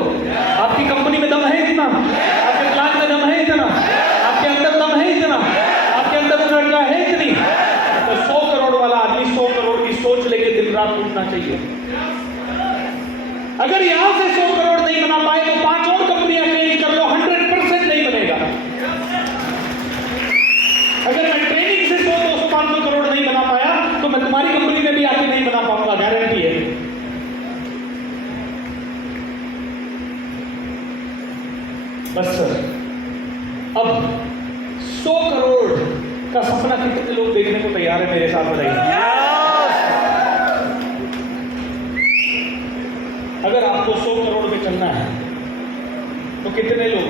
आपकी कंपनी में दम है इतना, आपके प्लान में दम है इतना, आपके अंदर दम है इतना, आपके अंदर ऊर्जा है इतना। दीवार टूटना चाहिए। अगर यहां से 100 करोड़ नहीं बना पाए तो 5 और कंपनियां चेंज कर लो, 100% नहीं बनेगा। अगर मैं ट्रेनिंग से 100-200-500 करोड़ नहीं बना पाया तो मैं तुम्हारी कंपनी में भी आके नहीं बना पाऊंगा, गारंटी है। बस सर, अब 100 करोड़ का सपना कितने लोग देखने को तैयार है मेरे साथ, बताइए। अगर आपको 100 करोड़ में चलना है तो कितने लोग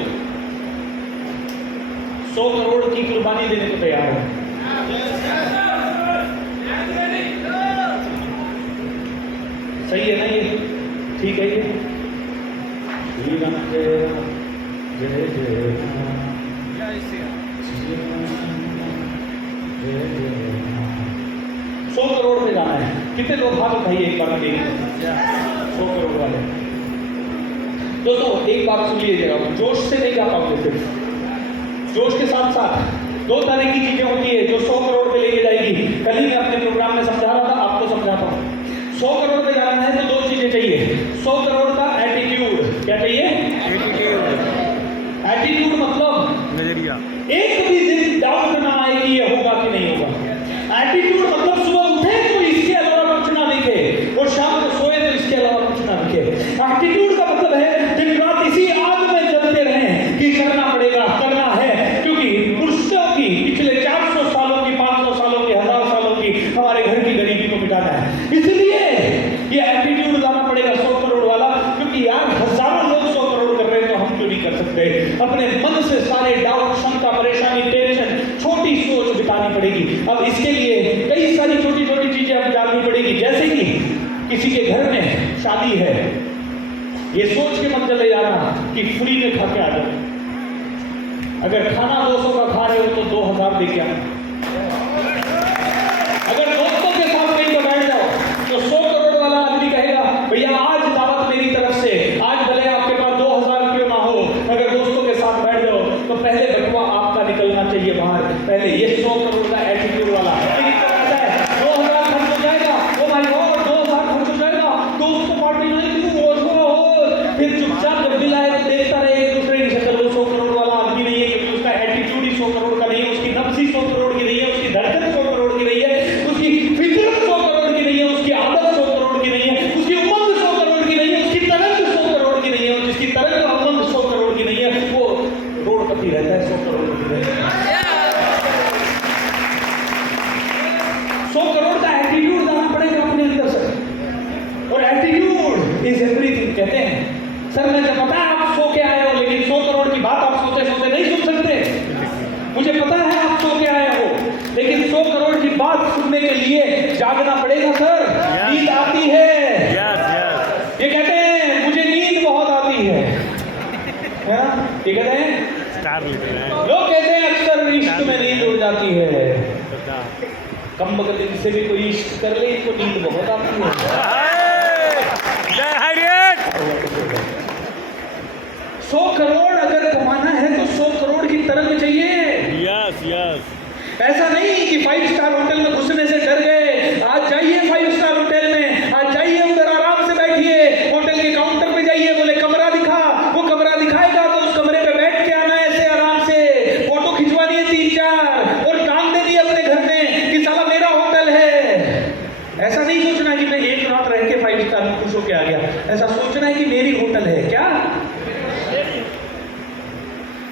100 करोड़ की कुर्बानी देने को तैयार है? सही है ना ये? ठीक है ये? श्री राम जय राम, जय जय राम, श्री राम, जय जय राम। 100 करोड़ में जाना है। कितने लोग हाथ उठाइए एक बार में? 100 करोड़ वाले दोस्तों एक बात सुन लीजिएगा, जोश से नहीं जा पाओगे। सिर्फ जोश के साथ साथ 2 तरह की चीजें होती है जो 100 करोड़ पे लेके जाएगी। कल ही मैं अपने प्रोग्राम में समझा रहा था, आपको समझाता हूँ। 100 करोड़ पे जाना है तो 2 चीजें चाहिए। 100 करोड़ का एटीट्यूड। क्या चाहिए? एटीट्यूड मतलब नजरिया। एक भी दिन डाउट ना आए कि ये होगा कि नहीं होगा। एटीट्यूड मतलब सुबह उठे तो इसके अलावा कुछ ना दिखे और शाम को सोए तो इसके अलावा कुछ ना दिखे। एटीट्यूड का मतलब है दिन रात इसी आग में जलते रहें कि करना पड़ेगा, करना है, क्योंकि पुरुषों की पिछले 400 सालों की, 500 सालों की, 1000 सालों की हमारे घर की गरीबी को मिटाना है। इसलिए ये एटीट्यूड लाना पड़ेगा 100 करोड़ वाला, क्योंकि यार हजारों लोग 100 करोड़ कर रहे हैं तो हम क्यों नहीं कर सकते? अपने मन से सारे डाउट, शंका, परेशानी, टेंशन, छोटी सोच बितानी पड़ेगी। अब इसके लिए कई सारी छोटी छोटी चीजें अब जाननी पड़ेगी। जैसे कि किसी के घर में शादी है, ये सोच के मत चले जाना कि फ्री में खा के आ जाओ। अगर खाना 200 का खा रहे हो तो 2000 लेके आना। अगर दोस्तों के साथ कहीं पर बैठ जाओ तो 100 करोड़ वाला आदमी कहेगा भैया आज दावत मेरी तरफ से, आज भले आपके पास 2000 क्यों ना हो, अगर दोस्तों के साथ बैठ जाओ तो पहले बटुआ आपका निकलना चाहिए बाहर। पहले ये 100 करोड़ का एटीट्यूड वाला है। 2000 खर्च हो जाएगा, ओ माय गॉड 2000 खर्च हो जाएगा, दोस्त को पार्टी नहीं दूं, फिर चुपचाप जब बिल आए तो देखता रहे एक दूसरे की शक्ल। वो 100 करोड़ वाला आदमी नहीं है, क्योंकि उसका एटीट्यूड ही 100 करोड़ का नहीं है, उसकी नफ्स ही 100 करोड़ की नहीं है, उसकी धड़कन 100 करोड़ की नहीं है, उसकी फितरत 100 करोड़ की नहीं है, उसकी आदत 100 करोड़ की नहीं है, उसकी उम्र 100 करोड़ की नहीं है, उसकी तरंग 100 करोड़ की नहीं है, जिसकी तरंग उम्र 100 करोड़ की नहीं है वो करोड़पति रहता है, 100 करोड़ की रहता है। 100 करोड़ का एटीट्यूड लाना पड़ेगा अपने अंदर से, और एटीट्यूड इज एवरीथिंग। कहते हैं सर मुझे पता है आप सो के आए हो, लेकिन 100 करोड़ की बात आप सोते सोते नहीं सुन सकते। मुझे पता है आप सो के आए हो, लेकिन 100 करोड़ की बात सुनने के लिए जागना पड़ेगा सर। नींद आती है। ये कहते हैं मुझे नींद बहुत आती है, ये कहते हैं, लोग कहते हैं अक्सर इश्क में नींद उड़ जाती है। कम बगल इनसे भी कोई इश्क कर ले, इनको नींद बहुत आती है। 100 करोड़ अगर कमाना है तो 100 करोड़ की तरंग चाहिए। ऐसा नहीं कि 5 स्टार होटल में घुसने से डर गए। आज जाइए 5 स्टार होटल में, आज जाइए उधर आराम से बैठिए, होटल के काउंटर पे जाइए, बोले कमरा दिखा, वो कमरा दिखाएगा तो उस कमरे पे बैठ के आना है ऐसे आराम से, फोटो खिंचवानी है 3-4 और काम दे दिए अपने घर में कि साला मेरा होटल है। ऐसा नहीं सोचना कि मैं एक रात रह के 5 स्टार में खुश होके आ गया, ऐसा सोचना है कि मेरी होटल है। क्या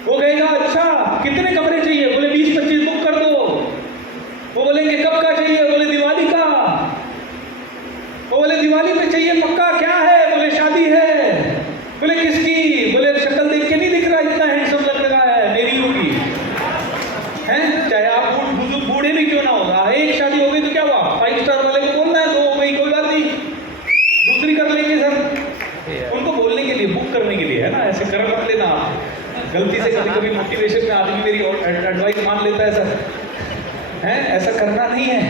वो कहेगा अच्छा कितने कमरे चाहिए, बोले 20-25 बुक कर दो। वो बोलेंगे कब का चाहिए, बोले दिवाली का। वो बोले दिवाली पे चाहिए पक्का, क्या है, बोले शादी है। बोले किसकी, बोले शक्ल देख के नहीं दिख रहा इतना हैंडसम लग रहा है, मेरी होगी हैं, चाहे आप बूढ़े भी क्यों ना होगा। एक शादी हो गई तो क्या हुआ, 5 स्टार वाले को बोलना है 2 हो गई, कोई बात नहीं, दूसरी कर लेंगे सर। उनको बोलने के लिए, बुक करने के लिए, है ना, ऐसे कर मत लेना। गलती से कभी कभी मोटिवेशन में आदमी मेरी एडवाइस मान लेता है सर, है ऐसा करना नहीं है,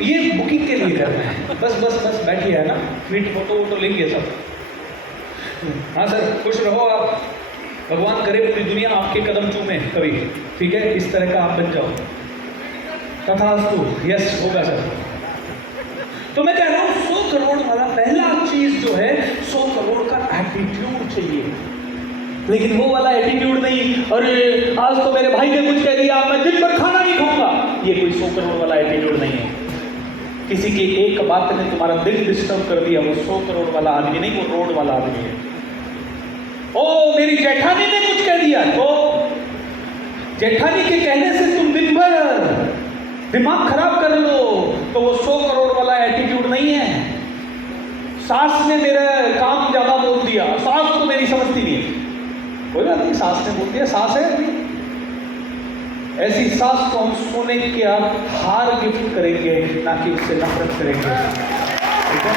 ये बुकिंग के लिए करना है। बस बस बस बैठिए, है ना, फिट फोटो वोटो लेंगे सब। हाँ सर खुश रहो आप, भगवान करे पूरी दुनिया आपके कदम चूमे कभी, ठीक है, इस तरह का आप बन जाओ। तथास्तु, यस होगा सर। तो मैं कह रहा हूं 100 करोड़ वाला पहला चीज जो है 100 करोड़ का एटीट्यूड चाहिए, लेकिन वो वाला एटीट्यूड नहीं, अरे आज तो मेरे भाई ने कुछ कह दिया मैं दिन भर खाना नहीं खाऊंगा, ये कोई 100 करोड़ वाला एटीट्यूड नहीं है। किसी की एक बात ने तुम्हारा दिल डिस्टर्ब कर दिया, वो 100 करोड़ वाला आदमी नहीं, वो रोड वाला आदमी है। ओ मेरी जेठानी ने कुछ कह दिया, तो जेठानी के कहने से तुम दिन भर दिमाग खराब कर लो, तो वो 100 करोड़ वाला एटीट्यूड नहीं है। सास ने मेरा काम ज्यादा बोल दिया, सास तो मेरी समझती नहीं है, कोई बात नहीं, सास ने बोल दिया, सास है अभी। ऐसी सास को हम सोने का हार गिफ्ट करेंगे, ना कि उससे नफरत करेंगे, ठीक है?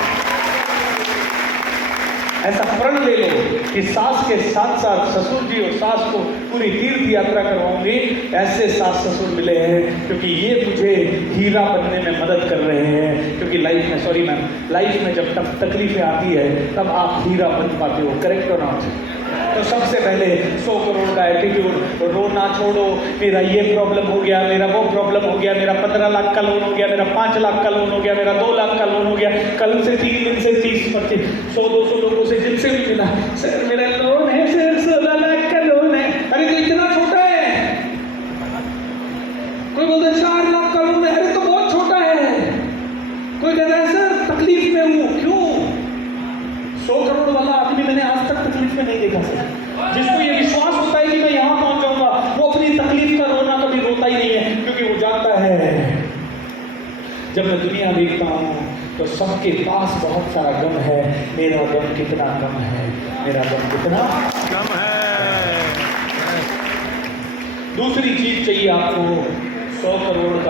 ऐसा प्रण ले लो कि सास के साथ साथ ससुर जी और सास को पूरी तीर्थ यात्रा करवाऊंगी। ऐसे सास ससुर मिले हैं क्योंकि ये मुझे हीरा बनने में मदद कर रहे हैं, क्योंकि लाइफ में, सॉरी मैम, लाइफ में जब तक तकलीफें आती है तब आप हीरा बन पाते हो, करेक्ट और नॉट? तो सबसे पहले 100 करोड़ का एटीट्यूड, रोना छोड़ो, मेरा ये प्रॉब्लम हो गया, मेरा वो प्रॉब्लम हो गया, मेरा 15 लाख का लोन हो गया, मेरा 5 लाख का लोन हो गया, मेरा 2 लाख का लोन हो गया, कल से 3 दिन से 30-25 100-200 लोगों से जिनसे भी मिला, सर मेरा लोन है सर, 16 लाख का लोन है। अरे तो इतना छोटा है, कोई बोलता है 4 लाख का लोन है, अरे तो बहुत छोटा है। कोई कहता है सर तकलीफ में हूँ, क्यों? 100 करोड़ वाला आदमी मैंने आज तक तकलीफ में नहीं देखा सर। जिसको ये विश्वास होता है कि मैं यहां पहुंच जाऊंगा, वो अपनी तकलीफ का रोना कभी रोता ही नहीं है, क्योंकि वो जानता है जब मैं दुनिया देखता हूं तो सबके पास बहुत सारा गम है, मेरा गम कितना कम है, मेरा गम कितना कम है। दूसरी चीज चाहिए आपको 100 करोड़ का